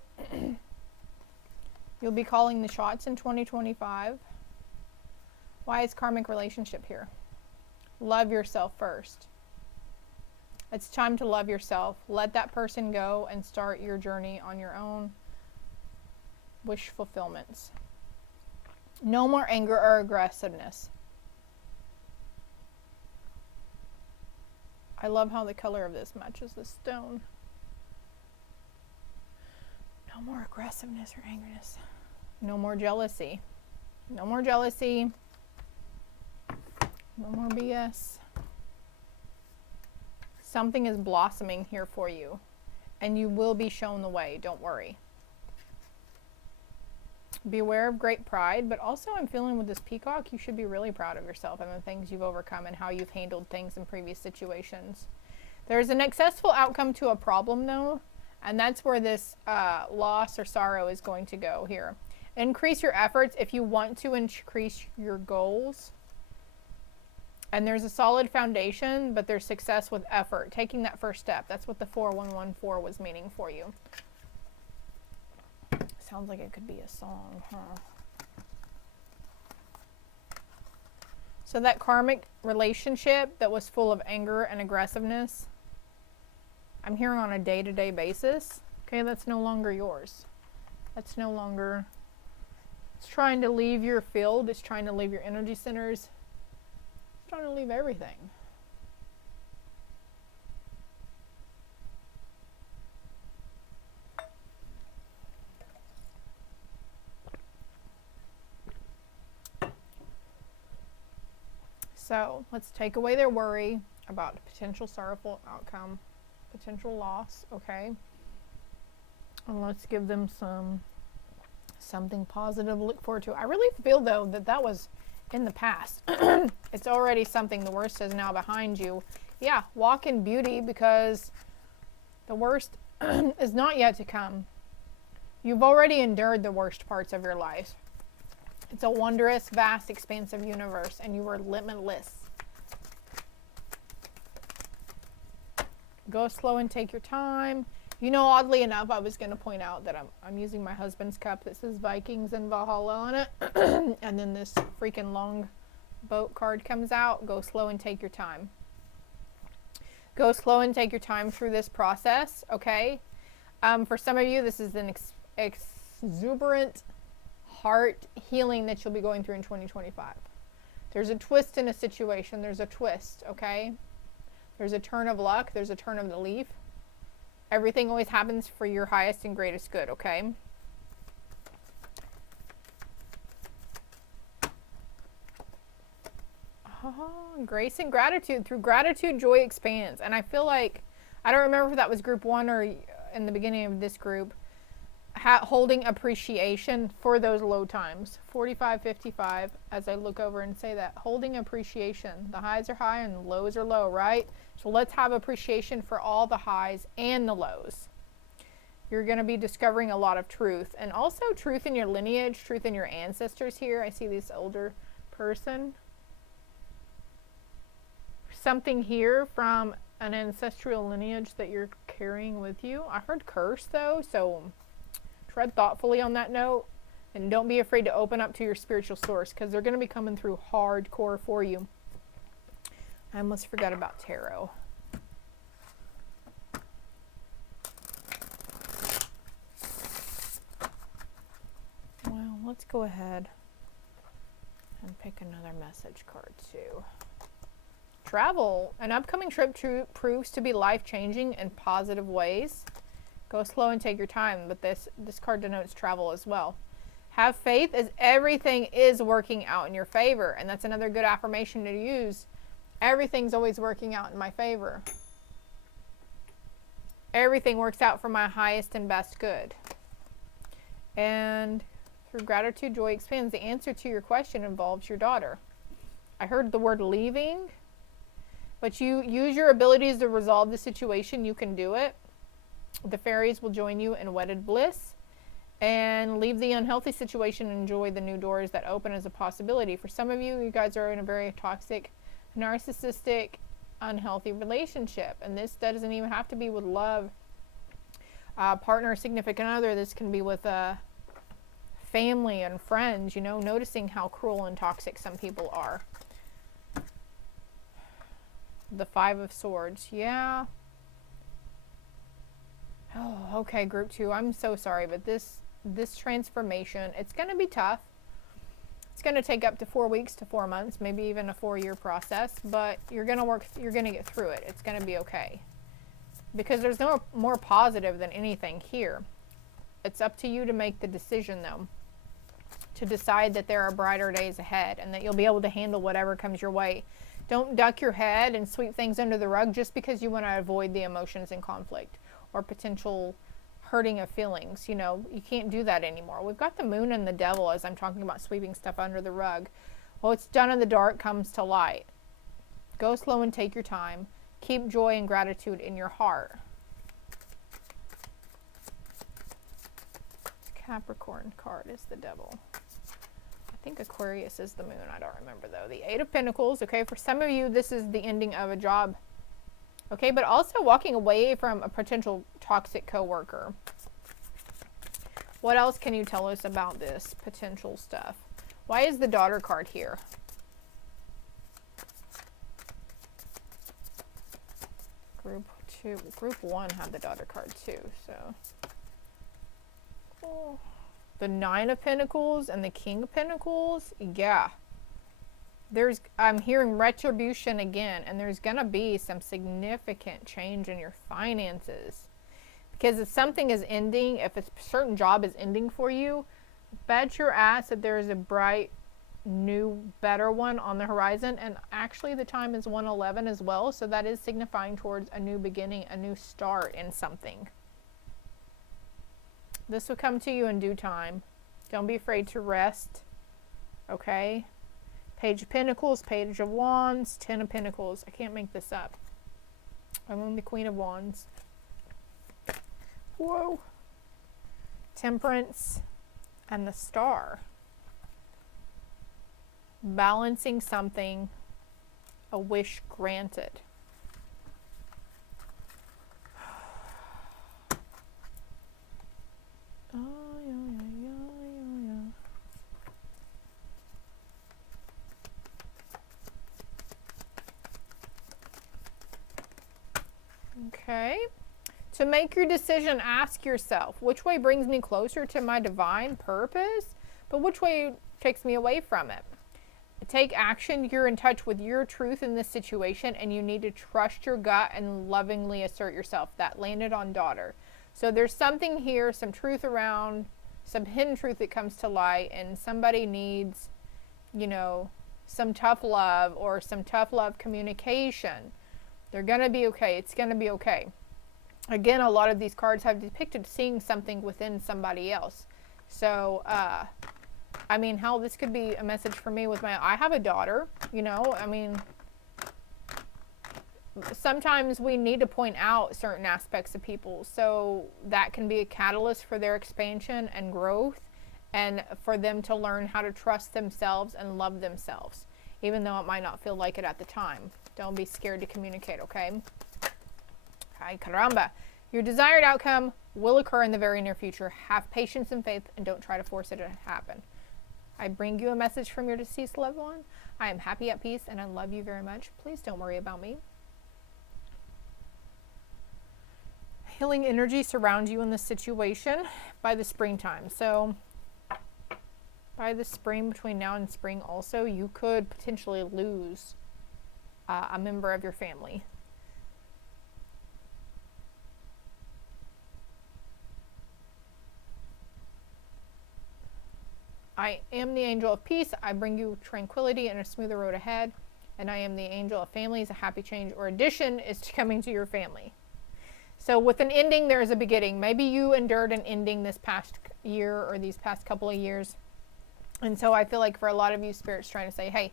You'll be calling the shots in 2025. Why is karmic relationship here? Love yourself first. It's time to love yourself. Let that person go and start your journey on your own. Wish fulfillments. No more anger or aggressiveness. I love how the color of this matches the stone. No more aggressiveness or angerness. No more jealousy. No more jealousy. No more BS. Something is blossoming here for you, and you will be shown the way. Don't worry. Beware of great pride, but also I'm feeling with this peacock, you should be really proud of yourself and the things you've overcome and how you've handled things in previous situations. There's an successful outcome to a problem, though, and that's where this loss or sorrow is going to go here. Increase your efforts if you want to increase your goals. And there's a solid foundation, but there's success with effort. Taking that first step. That's what the 4114 was meaning for you. Sounds like it could be a song, huh? So that karmic relationship that was full of anger and aggressiveness, I'm hearing on a day-to-day basis. Okay, that's no longer yours. That's no longer... It's trying to leave your field. It's trying to leave your energy centers. It's trying to leave everything. So let's take away their worry about potential sorrowful outcome, potential loss, okay? And let's give them something positive to look forward to. I really feel, though, that was in the past. It's already something. The worst is now behind you. Yeah, walk in beauty because the worst is not yet to come. You've already endured the worst parts of your life. It's a wondrous, vast, expansive universe, and you are limitless. Go slow and take your time. You know, oddly enough, I was going to point out that I'm using my husband's cup that says Vikings and Valhalla on it. And then this freaking long boat card comes out. Go slow and take your time. Go slow and take your time through this process, okay? For some of you, this is an exuberant heart healing that you'll be going through in 2025. There's a twist in a situation. There's a twist, okay? There's a turn of luck. There's a turn of the leaf. Everything always happens for your highest and greatest good, okay? Oh, grace and gratitude. Through gratitude, joy expands. And I feel like, I don't remember if that was group 1 or in the beginning of this group, holding appreciation for those low times. 45, 55, as I look over and say that. Holding appreciation. The highs are high and the lows are low, right? So let's have appreciation for all the highs and the lows. You're going to be discovering a lot of truth. And also truth in your lineage, truth in your ancestors here. I see this older person. Something here from an ancestral lineage that you're carrying with you. I heard curse though, so tread thoughtfully on that note. And don't be afraid to open up to your spiritual source, because they're going to be coming through hardcore for you. I almost forgot about tarot. Well, let's go ahead and pick another message card too. Travel. An upcoming trip proves to be life-changing in positive ways. Go slow and take your time, but this card denotes travel as well. Have faith as everything is working out in your favor, and that's another good affirmation to use. Everything's always working out in my favor. Everything works out for my highest and best good. And through gratitude, joy expands. The answer to your question involves your daughter. I heard the word leaving, but you use your abilities to resolve the situation. You can do it. The fairies will join you in wedded bliss, and leave the unhealthy situation and enjoy the new doors that open as a possibility. For some of you, you guys are in a very toxic, narcissistic, unhealthy relationship, and this doesn't even have to be with love, partner, significant other. This can be with family and friends, you know, noticing how cruel and toxic some people are. The 5 of Swords. Yeah. Oh, okay, group 2. I'm so sorry, but this transformation, it's going to be tough. It's going to take up to 4 weeks to 4 months, maybe even a 4-year process, but you're going to get through it. It's going to be okay. Because there's no more positive than anything here. It's up to you to make the decision, though, to decide that there are brighter days ahead and that you'll be able to handle whatever comes your way. Don't duck your head and sweep things under the rug just because you want to avoid the emotions and conflict or potential hurting of feelings. You know, you can't do that anymore. We've got the moon and the devil as I'm talking about sweeping stuff under the rug. Well, it's done in the dark comes to light. Go slow and take your time. Keep joy and gratitude in your heart. Capricorn card is the devil. I think Aquarius is the moon. I don't remember though. The 8 of Pentacles. Okay, for some of you, this is the ending of a job. Okay, but also walking away from a potential toxic coworker. What else can you tell us about this potential stuff? Why is the daughter card here? Group 1 had the daughter card too, so. Oh. The 9 of Pentacles and the King of Pentacles, yeah. I'm hearing retribution again, and there's going to be some significant change in your finances. Because if something is ending, if a certain job is ending for you, bet your ass that there is a bright, new, better one on the horizon. And actually the time is 111 as well, so that is signifying towards a new beginning, a new start in something. This will come to you in due time. Don't be afraid to rest, okay? Page of Pentacles, Page of Wands, 10 of Pentacles. I can't make this up. I'm on the Queen of Wands. Whoa. Temperance and the Star. Balancing something, a wish granted. Okay. To make your decision, ask yourself, which way brings me closer to my divine purpose, but which way takes me away from it? Take action. You're in touch with your truth in this situation, and you need to trust your gut and lovingly assert yourself. That landed on daughter. So there's something here, some truth around, some hidden truth that comes to light, and somebody needs, you know, some tough love or some tough love communication. They're going to be okay. It's going to be okay. Again, a lot of these cards have depicted seeing something within somebody else. So, I mean, hell, this could be a message for me with I have a daughter, you know, I mean, sometimes we need to point out certain aspects of people, so that can be a catalyst for their expansion and growth, and for them to learn how to trust themselves and love themselves, even though it might not feel like it at the time. Don't be scared to communicate, okay? Ay, caramba. Your desired outcome will occur in the very near future. Have patience and faith, and don't try to force it to happen. I bring you a message from your deceased loved one. I am happy, at peace, and I love you very much. Please don't worry about me. Healing energy surrounds you in this situation by the springtime. So by the spring, between now and spring also, you could potentially lose a member of your family. I am the angel of peace. I bring you tranquility and a smoother road ahead. And I am the angel of families. A happy change or addition is coming to your family. So with an ending, there is a beginning. Maybe you endured an ending this past year or these past couple of years. And so I feel like for a lot of you, Spirit's trying to say, hey,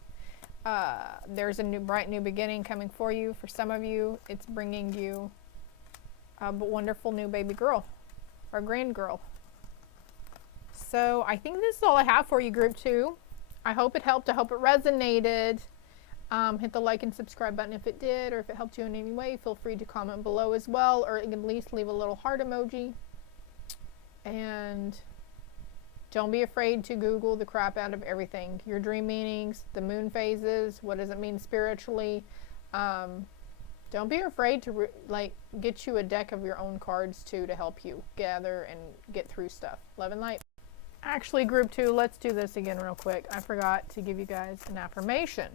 there's a bright new beginning coming for you. For some of you, it's bringing you a wonderful new baby girl or grand girl. So I think this is all I have for you, group 2. I hope it helped. I hope it resonated. Hit the like and subscribe button if it did, or if it helped you in any way. Feel free to comment below as well, or at least leave a little heart emoji. And don't be afraid to Google the crap out of everything. Your dream meanings, the moon phases, what does it mean spiritually. Don't be afraid to get you a deck of your own cards too, to help you gather and get through stuff. Love and light. Actually, group 2, let's do this again real quick. I forgot to give you guys an affirmation.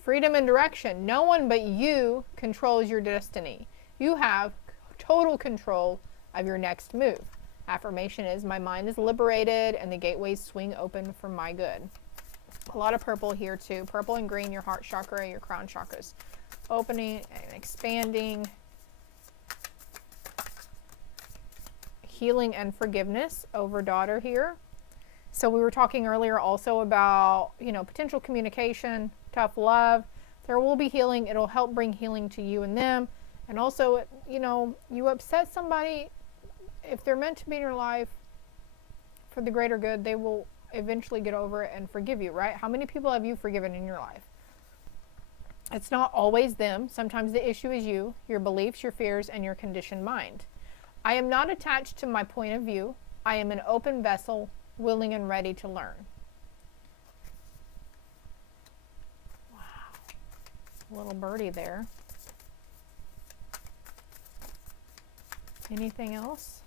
Freedom and direction. No one but you controls your destiny. You have total control of your next move. Affirmation is, my mind is liberated and the gateways swing open for my good. A lot of purple here too. Purple and green, your heart chakra, your crown chakras. Opening and expanding. Healing and forgiveness over daughter here. So we were talking earlier also about, potential communication, tough love. There will be healing. It'll help bring healing to you and them. And also, you upset somebody, if they're meant to be in your life for the greater good, they will eventually get over it and forgive you, right? How many people have you forgiven in your life? It's not always them. Sometimes the issue is you, your beliefs, your fears, and your conditioned mind. I am not attached to my point of view. I am an open vessel, willing and ready to learn. Wow. Little birdie there. Anything else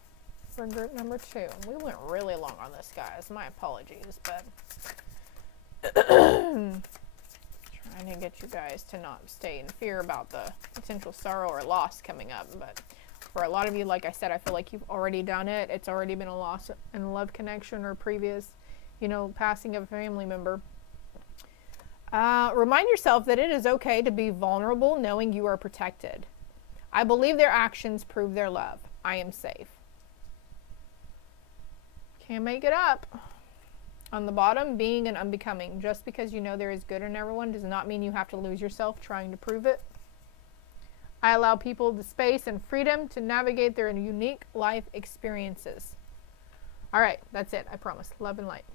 for group number 2? We went really long on this, guys. My apologies, but trying to get you guys to not stay in fear about the potential sorrow or loss coming up. But for a lot of you, like I said, I feel like you've already done it. It's already been a loss in a love connection or previous, passing of a family member. Remind yourself that it is okay to be vulnerable, knowing you are protected. I believe their actions prove their love. I am safe. Can't make it up. On the bottom, being and unbecoming. Just because you know there is good in everyone does not mean you have to lose yourself trying to prove it. I allow people the space and freedom to navigate their unique life experiences. All right, that's it. I promise. Love and light.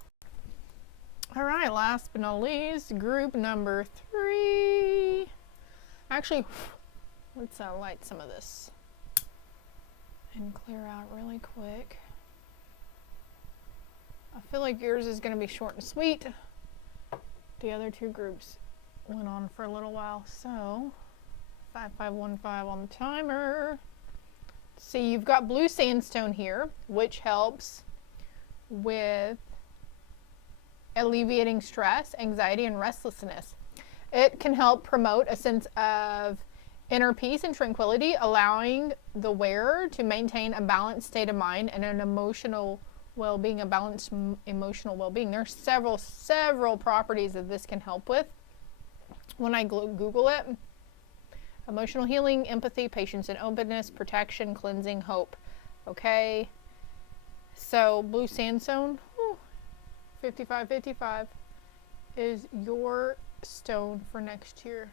All right, last but not least, group number 3. Actually, let's light some of this and clear out really quick. I feel like yours is going to be short and sweet. The other 2 groups went on for a little while, so 5515 on the timer. See, you've got blue sandstone here, which helps with alleviating stress, anxiety, and restlessness. It can help promote a sense of inner peace and tranquility, allowing the wearer to maintain a balanced state of mind and an emotional well-being, a balanced emotional well-being. There are several properties that this can help with. When I Google it, emotional healing, empathy, patience and openness, protection, cleansing, hope. Okay, so blue sandstone, 5555 is your stone for next year,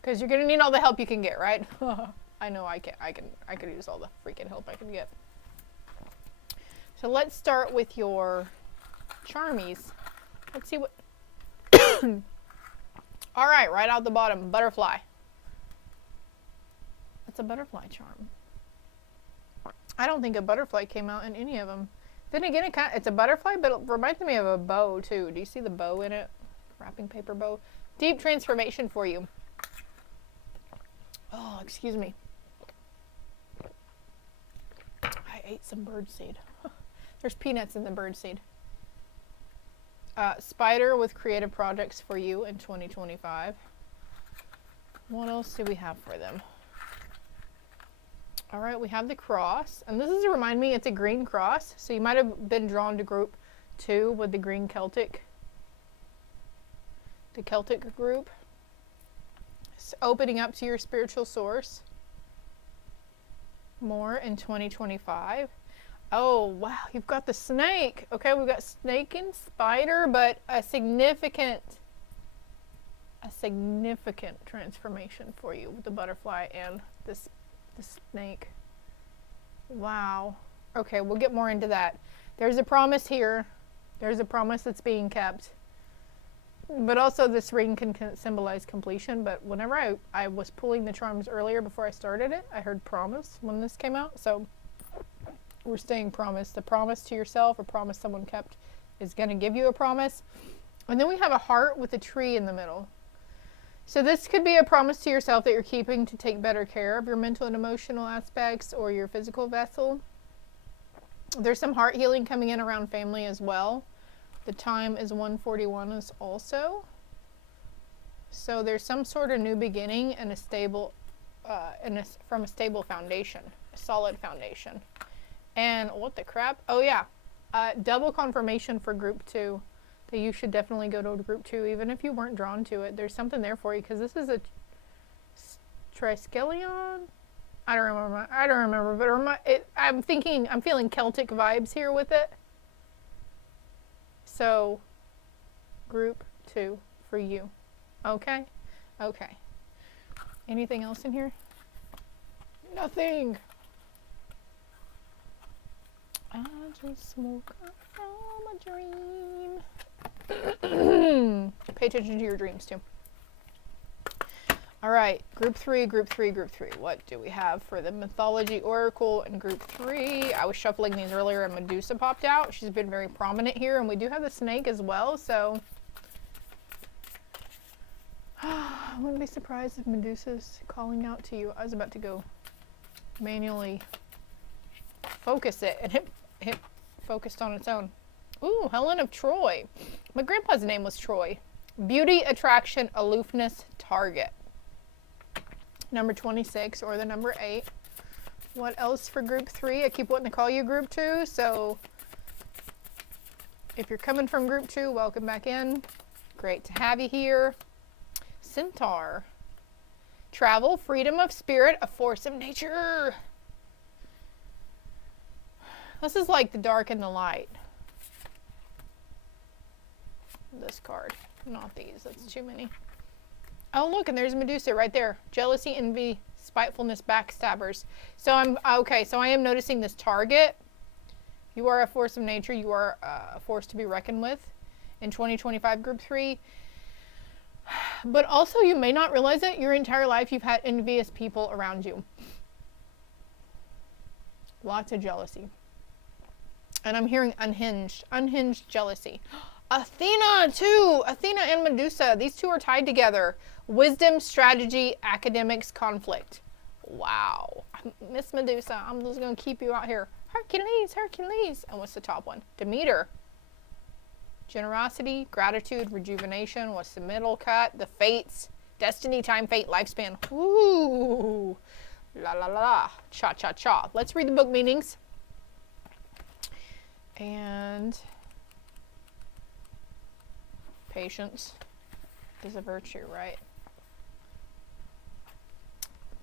because you're gonna need all the help you can get, right? I know I could use all the freaking help I can get. So let's start with your charmies. Let's see what all right out the bottom, butterfly. It's a butterfly charm. I don't think a butterfly came out in any of them. Then again, it's a butterfly, but it reminds me of a bow too. Do you see the bow in it? Wrapping paper bow. Deep transformation for you. Oh, excuse me. I ate some birdseed. There's peanuts in the birdseed. Spider with creative projects for you in 2025. What else do we have for them? All right, we have the cross, and this is to remind me it's a green cross, so you might have been drawn to group 2 with the green Celtic, the Celtic group. It's opening up to your spiritual source more in 2025. Oh wow, you've got the snake. Okay, we've got snake and spider, but a significant transformation for you with the butterfly and the snake. Wow. Okay, we'll get more into that. There's a promise here. There's a promise that's being kept. But also this ring can symbolize completion. But whenever I was pulling the charms earlier before I started it, I heard promise when this came out. So we're staying promised. The promise to yourself, a promise someone kept, is going to give you a promise. And then we have a heart with a tree in the middle. So this could be a promise to yourself that you're keeping to take better care of your mental and emotional aspects or your physical vessel. There's some heart healing coming in around family as well. The time is 1:41 is also. So there's some sort of new beginning and a stable, from a stable foundation, a solid foundation. And what the crap? Oh yeah, double confirmation for group 2. That you should definitely go to group 2, even if you weren't drawn to it. There's something there for you, because this is a triskelion. I don't remember, but I'm feeling Celtic vibes here with it. So, group 2 for you. Okay? Okay. Anything else in here? Nothing. I just woke up from a dream. Pay attention to your dreams too. All right, group 3. What do we have for the mythology oracle in group 3? I was shuffling these earlier and Medusa popped out. She's been very prominent here, and we do have the snake as well, so I wouldn't be surprised if Medusa's calling out to you. I was about to go manually focus it, and it focused on its own. Ooh, Helen of Troy. My grandpa's name was Troy. Beauty, attraction, aloofness, target. Number 26 or the number 8. What else for group 3? I keep wanting to call you group 2, so if you're coming from group 2, welcome back in. Great to have you here. Centaur. Travel, freedom of spirit, a force of nature. This is like the dark and the light. This card, not these. That's too many. Oh, look, and there's Medusa right there. Jealousy, envy, spitefulness, backstabbers. So I am noticing this target You are a force of nature. You are a force to be reckoned with in 2025 group 3. But also, you may not realize it, your entire life you've had envious people around you. Lots of jealousy. And I'm hearing unhinged jealousy. Athena too! Athena and Medusa, these two are tied together. Wisdom, strategy, academics, conflict. Wow. Miss Medusa, I'm just going to keep you out here. Hercules. And what's the top one? Demeter. Generosity, gratitude, rejuvenation. What's the middle cut? The fates. Destiny, time, fate, lifespan. Ooh. La la la. Cha cha cha. Let's read the book meanings. And patience is a virtue, right?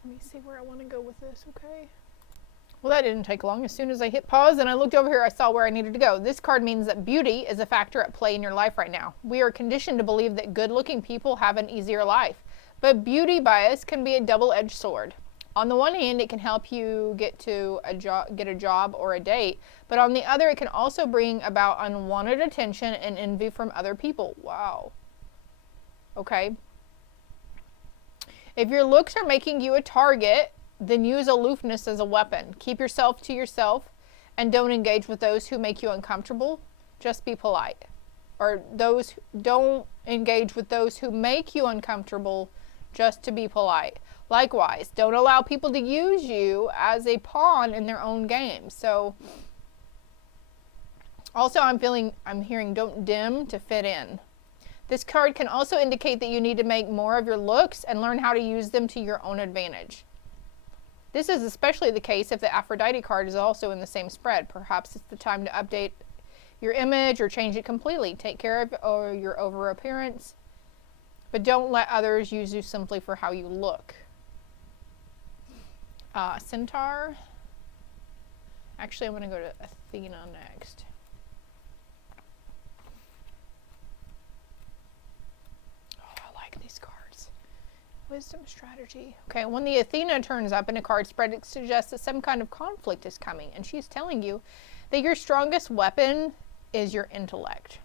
Let me see where I want to go with this, okay? Well, that didn't take long. As soon as I hit pause and I looked over here, I saw where I needed to go. This card means that beauty is a factor at play in your life right now. We are conditioned to believe that good-looking people have an easier life. But beauty bias can be a double-edged sword. On the one hand, it can help you get a job or a date. But on the other, it can also bring about unwanted attention and envy from other people. Wow. Okay. If your looks are making you a target, then use aloofness as a weapon. Keep yourself to yourself and don't engage with those who make you uncomfortable. Just be polite. Or don't engage with those who make you uncomfortable, just to be polite. Likewise, don't allow people to use you as a pawn in their own game. So also I'm hearing don't dim to fit in. This card can also indicate that you need to make more of your looks and learn how to use them to your own advantage. This is especially the case if the Aphrodite card is also in the same spread. Perhaps it's the time to update your image or change it completely. Take care of your over appearance, but don't let others use you simply for how you look. Centaur. Actually, I'm going to go to Athena next. These cards. Wisdom, strategy. Okay, when the Athena turns up in a card spread, it suggests that some kind of conflict is coming, and she's telling you that your strongest weapon is your intellect.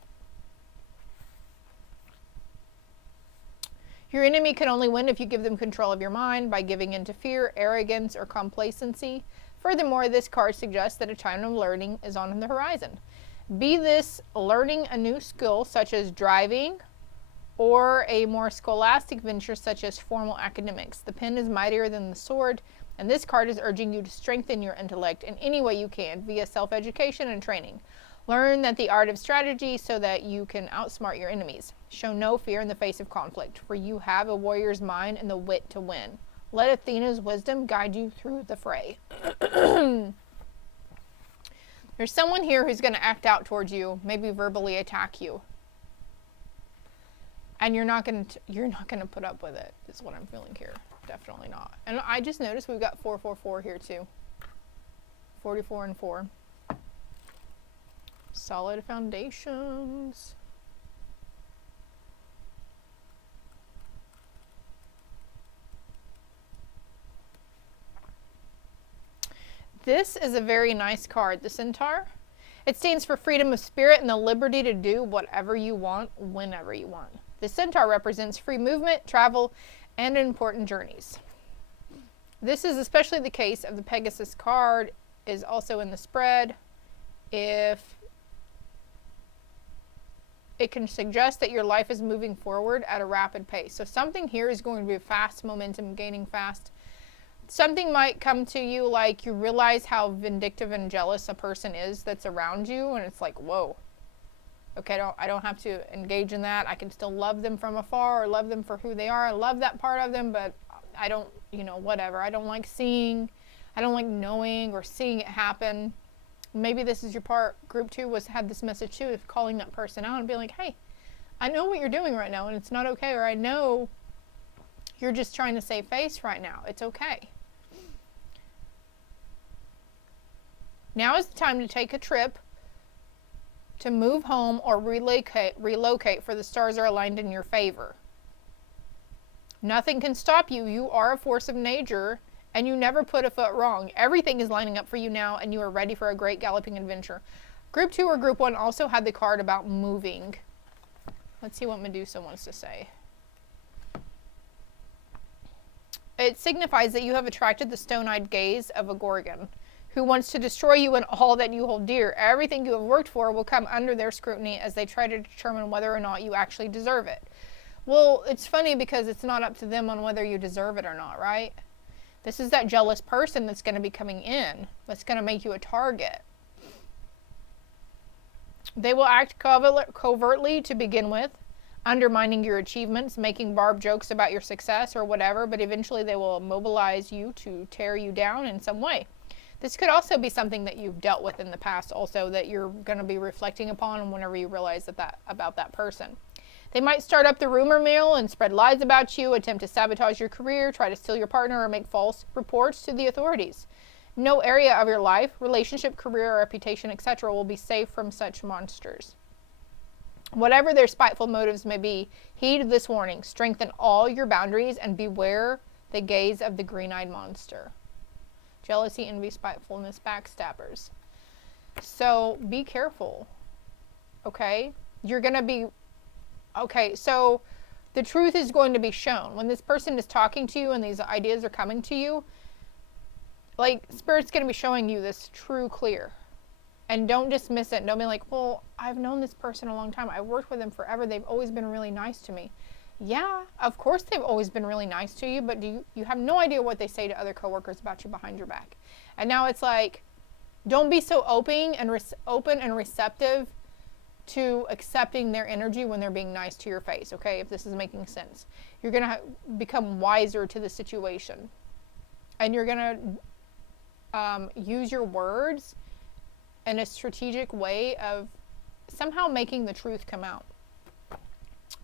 Your enemy can only win if you give them control of your mind by giving in to fear, arrogance, or complacency. Furthermore, this card suggests that a time of learning is on the horizon. Be this learning a new skill such as driving, or a more scholastic venture such as formal academics. The pen is mightier than the sword, and this card is urging you to strengthen your intellect in any way you can via self-education and training. Learn the art of strategy so that you can outsmart your enemies. Show no fear in the face of conflict, for you have a warrior's mind and the wit to win. Let Athena's wisdom guide you through the fray. There's someone here who's going to act out towards you, maybe verbally attack you. And you're not going to put up with it, is what I'm feeling here. Definitely not. And I just noticed we've got 444 here too. 44 and 4. Solid foundations. This is a very nice card, the Centaur. It stands for freedom of spirit and the liberty to do whatever you want, whenever you want. The Centaur represents free movement, travel, and important journeys. This is especially the case of the Pegasus card, is also in the spread. If it can suggest that your life is moving forward at a rapid pace. So something here is going to be fast momentum, gaining fast. Something might come to you like you realize how vindictive and jealous a person is that's around you, and it's like, whoa. Okay, I don't have to engage in that. I can still love them from afar or love them for who they are. I love that part of them, but I don't, whatever. I don't like knowing or seeing it happen. Maybe this is your part. Group 2 had this message too of calling that person out and being like, hey, I know what you're doing right now and it's not okay, or I know you're just trying to save face right now. It's okay. Now is the time to take a trip, to move home or relocate, for the stars are aligned in your favor. Nothing can stop you. You are a force of nature, and you never put a foot wrong. Everything is lining up for you now, and you are ready for a great galloping adventure. Group 2 or Group 1 also had the card about moving. Let's see what Medusa wants to say. It signifies that you have attracted the stone-eyed gaze of a Gorgon, who wants to destroy you and all that you hold dear. Everything you have worked for will come under their scrutiny as they try to determine whether or not you actually deserve it. Well, it's funny because it's not up to them on whether you deserve it or not, right? This is that jealous person that's going to be coming in, that's going to make you a target. They will act covertly to begin with, undermining your achievements, making barbed jokes about your success or whatever, but eventually they will mobilize you to tear you down in some way. This could also be something that you've dealt with in the past also, that you're going to be reflecting upon whenever you realize about that person. They might start up the rumor mill and spread lies about you, attempt to sabotage your career, try to steal your partner, or make false reports to the authorities. No area of your life, relationship, career, reputation, etc. will be safe from such monsters. Whatever their spiteful motives may be, heed this warning. Strengthen all your boundaries and beware the gaze of the green-eyed monster. Jealousy, envy, spitefulness, backstabbers. So be careful, okay? You're going to be... Okay, so the truth is going to be shown. When this person is talking to you and these ideas are coming to you, like, Spirit's going to be showing you this true clear. And don't dismiss it. Don't be like, well, I've known this person a long time. I've worked with them forever. They've always been really nice to me. Yeah, of course they've always been really nice to you, but you have no idea what they say to other coworkers about you behind your back. And now it's like, don't be so open and receptive to accepting their energy when they're being nice to your face, okay? If this is making sense. You're going to become wiser to the situation. And you're going to use your words in a strategic way of somehow making the truth come out.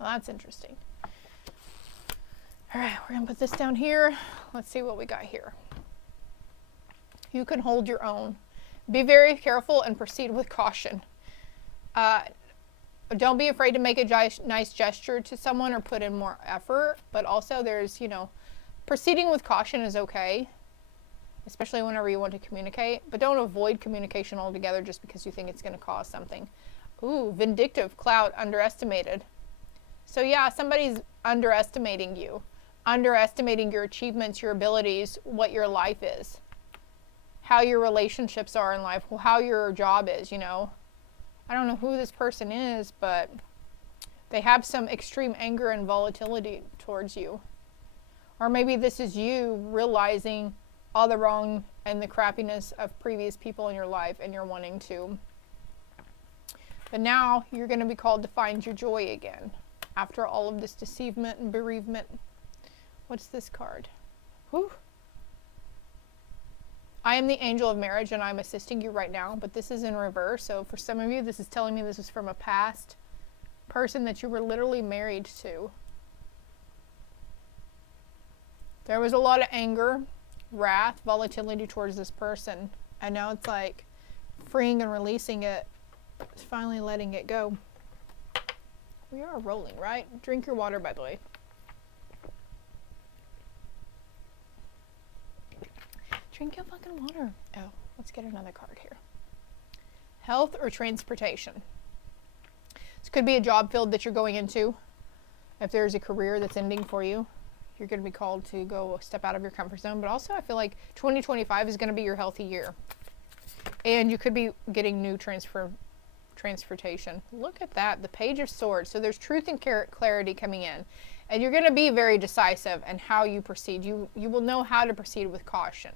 Well, that's interesting. All right, we're going to put this down here. Let's see what we got here. You can hold your own. Be very careful and proceed with caution. Don't be afraid to make a nice gesture to someone or put in more effort, but also there's, proceeding with caution is okay, especially whenever you want to communicate, but don't avoid communication altogether just because you think it's going to cause something. Ooh, vindictive, clout, underestimated. So yeah, somebody's underestimating you, underestimating your achievements, your abilities, what your life is, how your relationships are in life, how your job is, I don't know who this person is, but they have some extreme anger and volatility towards you. Or maybe this is you realizing all the wrong and the crappiness of previous people in your life and you're wanting to. But now you're going to be called to find your joy again after all of this deceivement and bereavement. What's this card? Whew. I am the angel of marriage and I'm assisting you right now, but this is in reverse. So for some of you, this is telling me this is from a past person that you were literally married to. There was a lot of anger, wrath, volatility towards this person. And now it's like freeing and releasing it. It's finally letting it go. We are rolling, right? Drink your water, by the way. Drink your fucking water. Oh, let's get another card here. Health or transportation. This could be a job field that you're going into. If there's a career that's ending for you, you're going to be called to go step out of your comfort zone. But also I feel like 2025 is going to be your healthy year. And you could be getting new transportation. Look at that, the Page of Swords. So there's truth and clarity coming in. And you're going to be very decisive in how you proceed. You will know how to proceed with caution.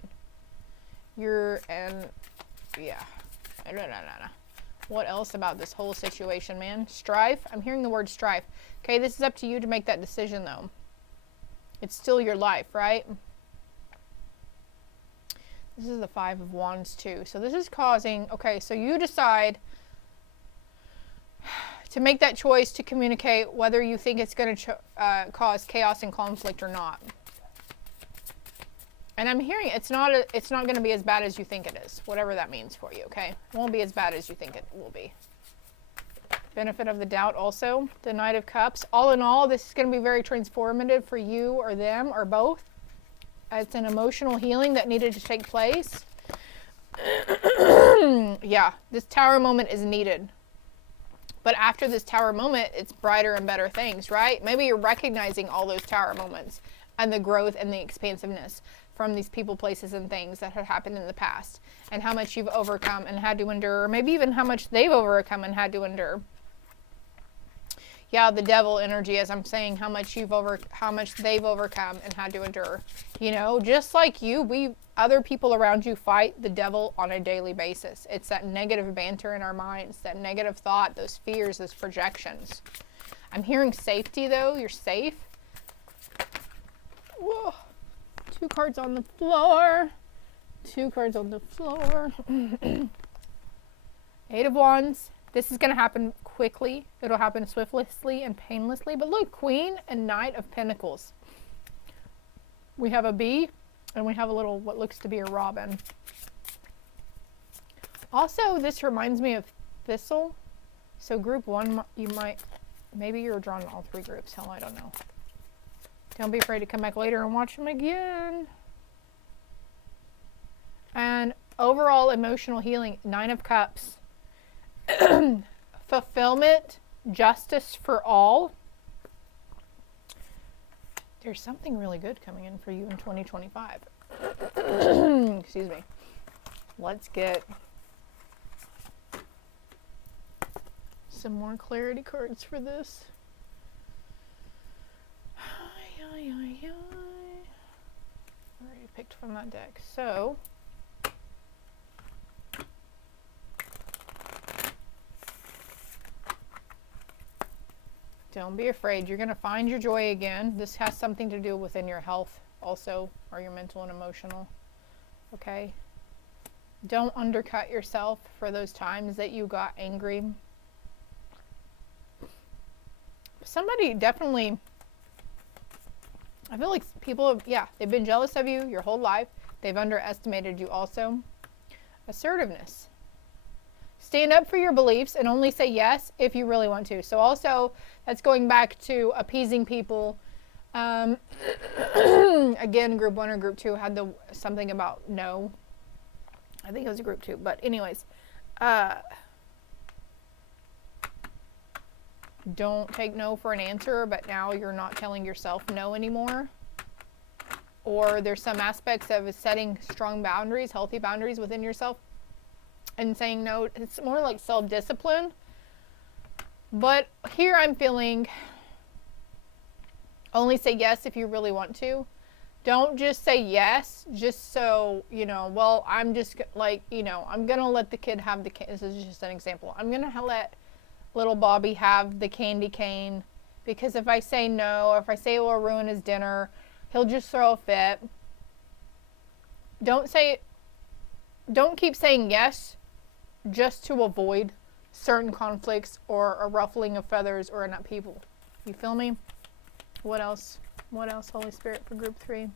What else about this whole situation, man? Strife? I'm hearing the word strife. Okay, this is up to you to make that decision, though. It's still your life, right? This is the Five of Wands, too. So this is causing... Okay, so you decide to make that choice to communicate whether you think it's going to cause chaos and conflict or not. And I'm hearing it's not going to be as bad as you think it is, whatever that means for you, okay? It won't be as bad as you think it will be. Benefit of the doubt also, the Knight of Cups. All in all, this is going to be very transformative for you or them or both. It's an emotional healing that needed to take place. Yeah, this tower moment is needed. But after this tower moment, it's brighter and better things, right? Maybe you're recognizing all those tower moments and the growth and the expansiveness from these people, places, and things that have happened in the past, and how much you've overcome and had to endure, or maybe even how much they've overcome and had to endure. Yeah, the devil energy, as I'm saying, how much they've overcome and had to endure. You know, just like you, other people around you fight the devil on a daily basis. It's that negative banter in our minds, that negative thought, those fears, those projections. I'm hearing safety though. You're safe. Whoa. 2 cards on the floor. 2 cards on the floor. 8 of Wands. This is going to happen quickly. It'll happen swiftly and painlessly. But look, Queen and Knight of Pentacles. We have a bee, and we have a little, what looks to be a robin. Also, this reminds me of Thistle. So group 1, you might, maybe you're drawn in all 3 groups. Hell, I don't know. Don't be afraid to come back later and watch them again. And overall emotional healing, 9 of Cups. Fulfillment, justice for all. There's something really good coming in for you in 2025. Excuse me. Let's get some more clarity cards for this. I already picked from that deck. So don't be afraid. You're going to find your joy again. This has something to do within your health also, or your mental and emotional. Okay? Don't undercut yourself for those times that you got angry. Somebody definitely, I feel like people have, yeah, they've been jealous of you your whole life. They've underestimated you also. Assertiveness. Stand up for your beliefs and only say yes if you really want to. So also, that's going back to appeasing people. Again, group 1 or group 2 had something about no. I think it was a group 2. But anyways, don't take no for an answer, but now you're not telling yourself no anymore. Or there's some aspects of setting strong boundaries, healthy boundaries within yourself. And saying no, it's more like self-discipline. But here I'm feeling only say yes if you really want to. Don't just say yes just so, you know, well, I'm just like, you know, I'm going to let the kid have this is just an example. I'm going to let little Bobby have the candy cane because if I say no, or if I say it will ruin his dinner, he'll just throw a fit. Don't keep saying yes just to avoid certain conflicts or a ruffling of feathers or an upheaval. You feel me? What else? What else, Holy Spirit, for group 3?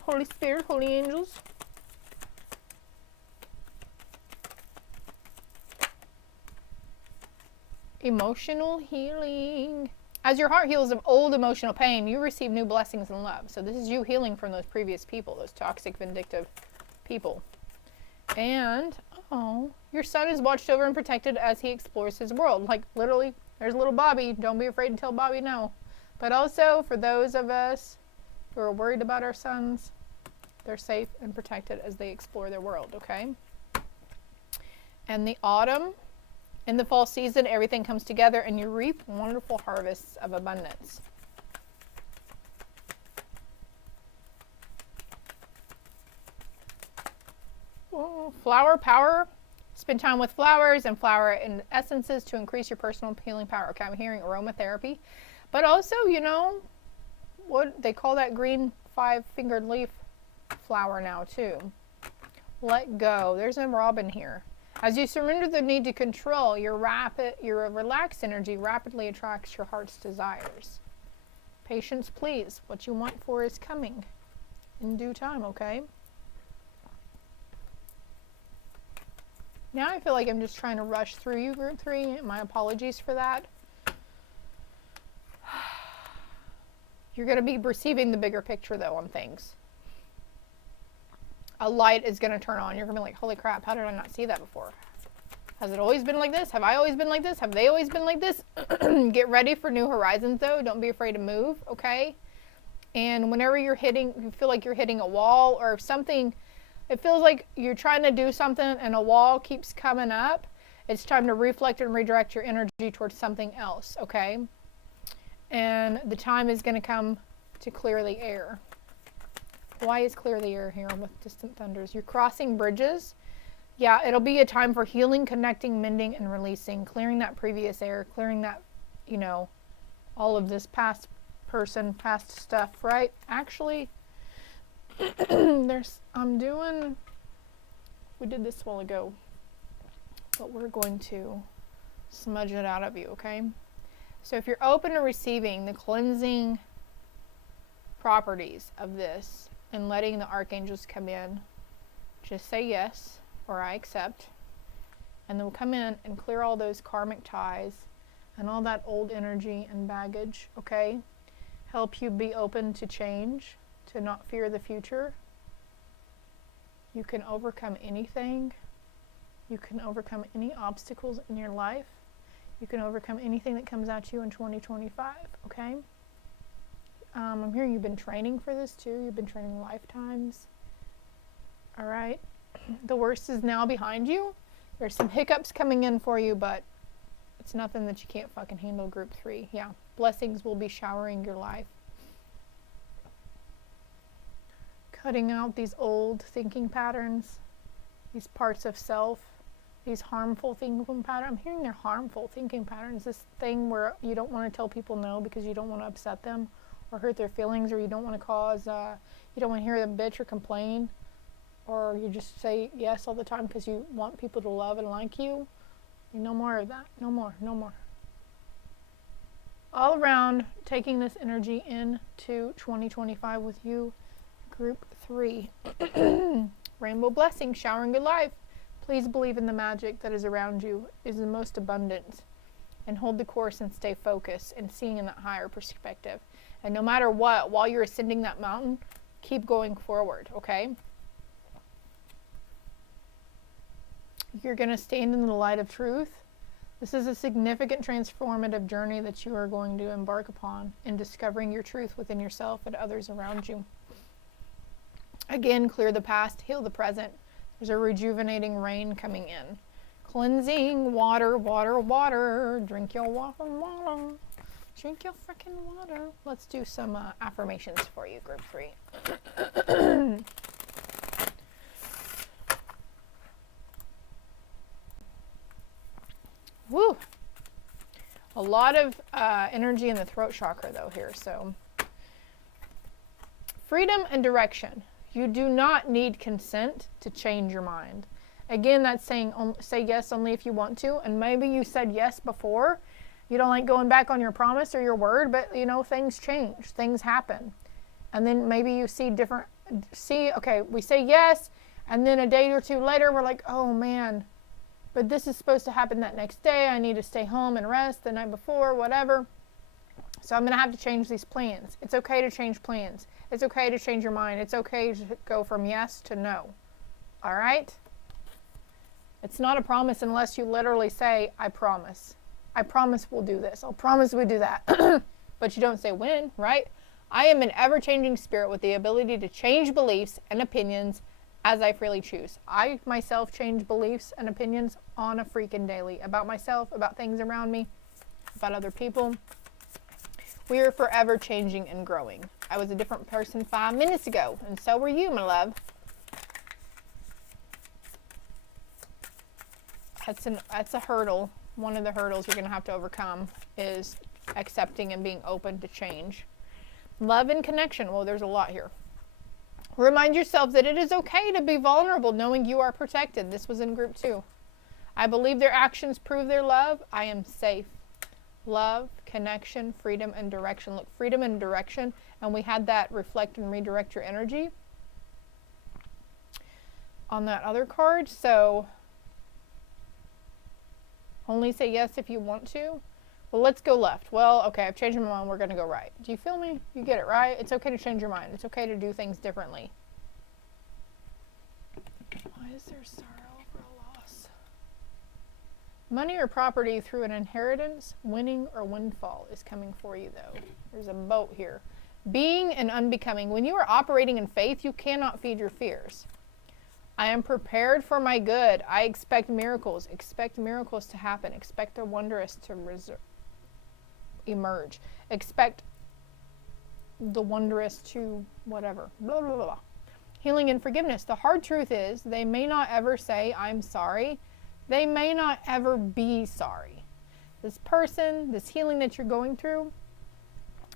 Holy Spirit, holy angels. Emotional healing. As your heart heals of old emotional pain, you receive new blessings and love. So this is you healing from those previous people, those toxic, vindictive people. And, oh, your son is watched over and protected as he explores his world. Like, literally, there's little Bobby. Don't be afraid to tell Bobby no. But also, for those of us who are worried about our sons, they're safe and protected as they explore their world, okay? And the autumn, in the fall season, everything comes together and you reap wonderful harvests of abundance. Oh, flower power. Spend time with flowers and flower and essences to increase your personal healing power. Okay, I'm hearing aromatherapy. But also, you know, what they call that green 5-fingered leaf flower now too. Let go. There's a robin here. As you surrender the need to control, your relaxed energy rapidly attracts your heart's desires. Patience, please. What you want for is coming in due time, okay? Now I feel like I'm just trying to rush through you, group 3. My apologies for that. You're going to be receiving the bigger picture, though, on things. A light is going to turn on. You're going to be like, holy crap, how did I not see that before? Has it always been like this? Have I always been like this? Have they always been like this? Get ready for new horizons, though. Don't be afraid to move, okay? And whenever you feel like you're hitting a wall or something, it feels like you're trying to do something and a wall keeps coming up, it's time to reflect and redirect your energy towards something else, okay? And the time is going to come to clear the air. Why is clear the air here with distant thunders? You're crossing bridges. Yeah, it'll be a time for healing, connecting, mending, and releasing. Clearing that previous air. Clearing that, you know, all of this past person, past stuff, right? Actually, we did this a while ago, but we're going to smudge it out of you, okay? So if you're open to receiving the cleansing properties of this and letting the archangels come in, just say yes, or I accept, and they'll come in and clear all those karmic ties and all that old energy and baggage, okay? Help you be open to change, to not fear the future. You can overcome anything. You can overcome any obstacles in your life. You can overcome anything that comes at you in 2025, okay? I'm hearing you've been training for this too. You've been training lifetimes. All right. The worst is now behind you. There's some hiccups coming in for you, but it's nothing that you can't fucking handle, group 3. Yeah. Blessings will be showering your life. Cutting out these old thinking patterns, these parts of self, these harmful thinking patterns. I'm hearing they're harmful thinking patterns. This thing where you don't want to tell people no because you don't want to upset them or hurt their feelings, or you don't want to cause, you don't want to hear them bitch or complain, or you just say yes all the time because you want people to love and like you. No more of that. No more. No more. All around, taking this energy into 2025 with you, group 3. Rainbow blessing, showering your life. Please believe in the magic that is around you is the most abundant, and hold the course and stay focused and seeing in that higher perspective. And no matter what, while you're ascending that mountain, keep going forward, okay? You're going to stand in the light of truth. This is a significant transformative journey that you are going to embark upon in discovering your truth within yourself and others around you. Again, clear the past, heal the present. There's a rejuvenating rain coming in. Cleansing water, water, water. Drink your water, water. Drink your freaking water. Let's do some affirmations for you, group 3. Woo! A lot of energy in the throat chakra, though, here. So, freedom and direction. You do not need consent to change your mind. Again, that's saying say yes only if you want to. And maybe you said yes before. You don't like going back on your promise or your word, but, you know, things change. Things happen. And then maybe you okay, we say yes, and then a day or two later, we're like, oh, man, but this is supposed to happen that next day. I need to stay home and rest the night before, whatever. So I'm going to have to change these plans. It's okay to change plans. It's okay to change your mind. It's okay to go from yes to no. All right? It's not a promise unless you literally say, I promise. I promise we'll do this. I'll promise we do that. But you don't say when, right? I am an ever-changing spirit with the ability to change beliefs and opinions as I freely choose. I myself change beliefs and opinions on a freaking daily. About myself, about things around me, about other people. We are forever changing and growing. I was a different person 5 minutes ago, and so were you, my love. That's a hurdle. One of the hurdles you're going to have to overcome is accepting and being open to change. Love and connection. Well, there's a lot here. Remind yourself that it is okay to be vulnerable, knowing you are protected. This was in group 2. I believe their actions prove their love. I am safe. Love, connection, freedom, and direction. Look, freedom and direction. And we had that reflect and redirect your energy on that other card. So only say yes if you want to. Well, let's go left. Well, okay, I've changed my mind. We're going to go right. Do you feel me? You get it, right? It's okay to change your mind. It's okay to do things differently. Why is there sorrow over a loss? Money or property through an inheritance, winning or windfall is coming for you, though. There's a boat here. Being and unbecoming. When you are operating in faith, you cannot feed your fears. I am prepared for my good. I expect miracles. Expect miracles to happen. Expect the wondrous to emerge. Expect the wondrous to whatever. Blah, blah, blah. Healing and forgiveness. The hard truth is they may not ever say, I'm sorry. They may not ever be sorry. This person, this healing that you're going through,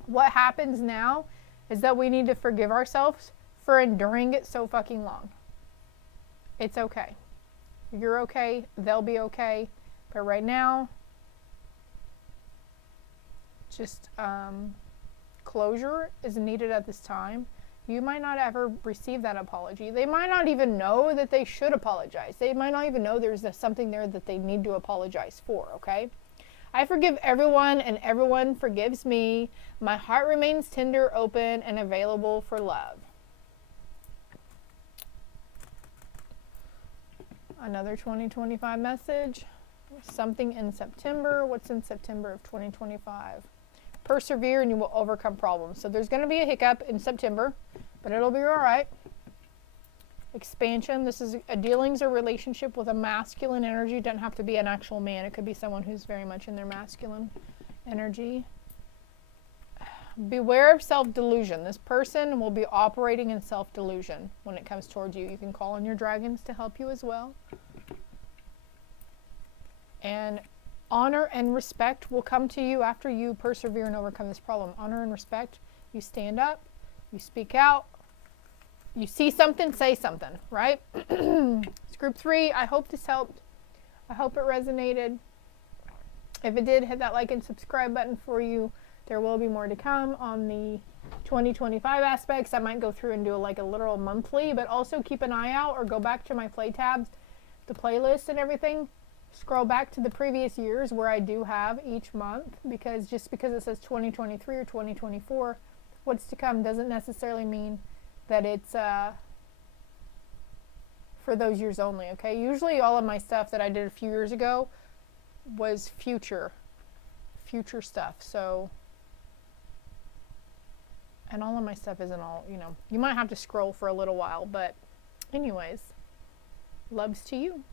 what happens now is that we need to forgive ourselves for enduring it so fucking long. It's okay. You're okay. They'll be okay. But right now, just closure is needed at this time. You might not ever receive that apology. They might not even know that they should apologize. They might not even know there's something there that they need to apologize for, okay? I forgive everyone and everyone forgives me. My heart remains tender, open, and available for love. Another 2025 message. Something in September. What's in September of 2025? Persevere and you will overcome problems. So there's going to be a hiccup in September, but it'll be all right. Expansion. This is a dealings or relationship with a masculine energy. It doesn't have to be an actual man. It could be someone who's very much in their masculine energy. Beware of self-delusion. This person will be operating in self-delusion when it comes towards you. You can call on your dragons to help you as well. And honor and respect will come to you after you persevere and overcome this problem. Honor and respect. You stand up. You speak out. You see something, say something, right? It's group 3. I hope this helped. I hope it resonated. If it did, hit that like and subscribe button for you. There will be more to come on the 2025 aspects. I might go through and do like a literal monthly, but also keep an eye out or go back to my play tabs, the playlist and everything. Scroll back to the previous years where I do have each month, because just because it says 2023 or 2024, what's to come doesn't necessarily mean that it's for those years only, okay? Usually all of my stuff that I did a few years ago was future stuff, so, and all of my stuff isn't all, you know, you might have to scroll for a little while, but anyways, loves to you.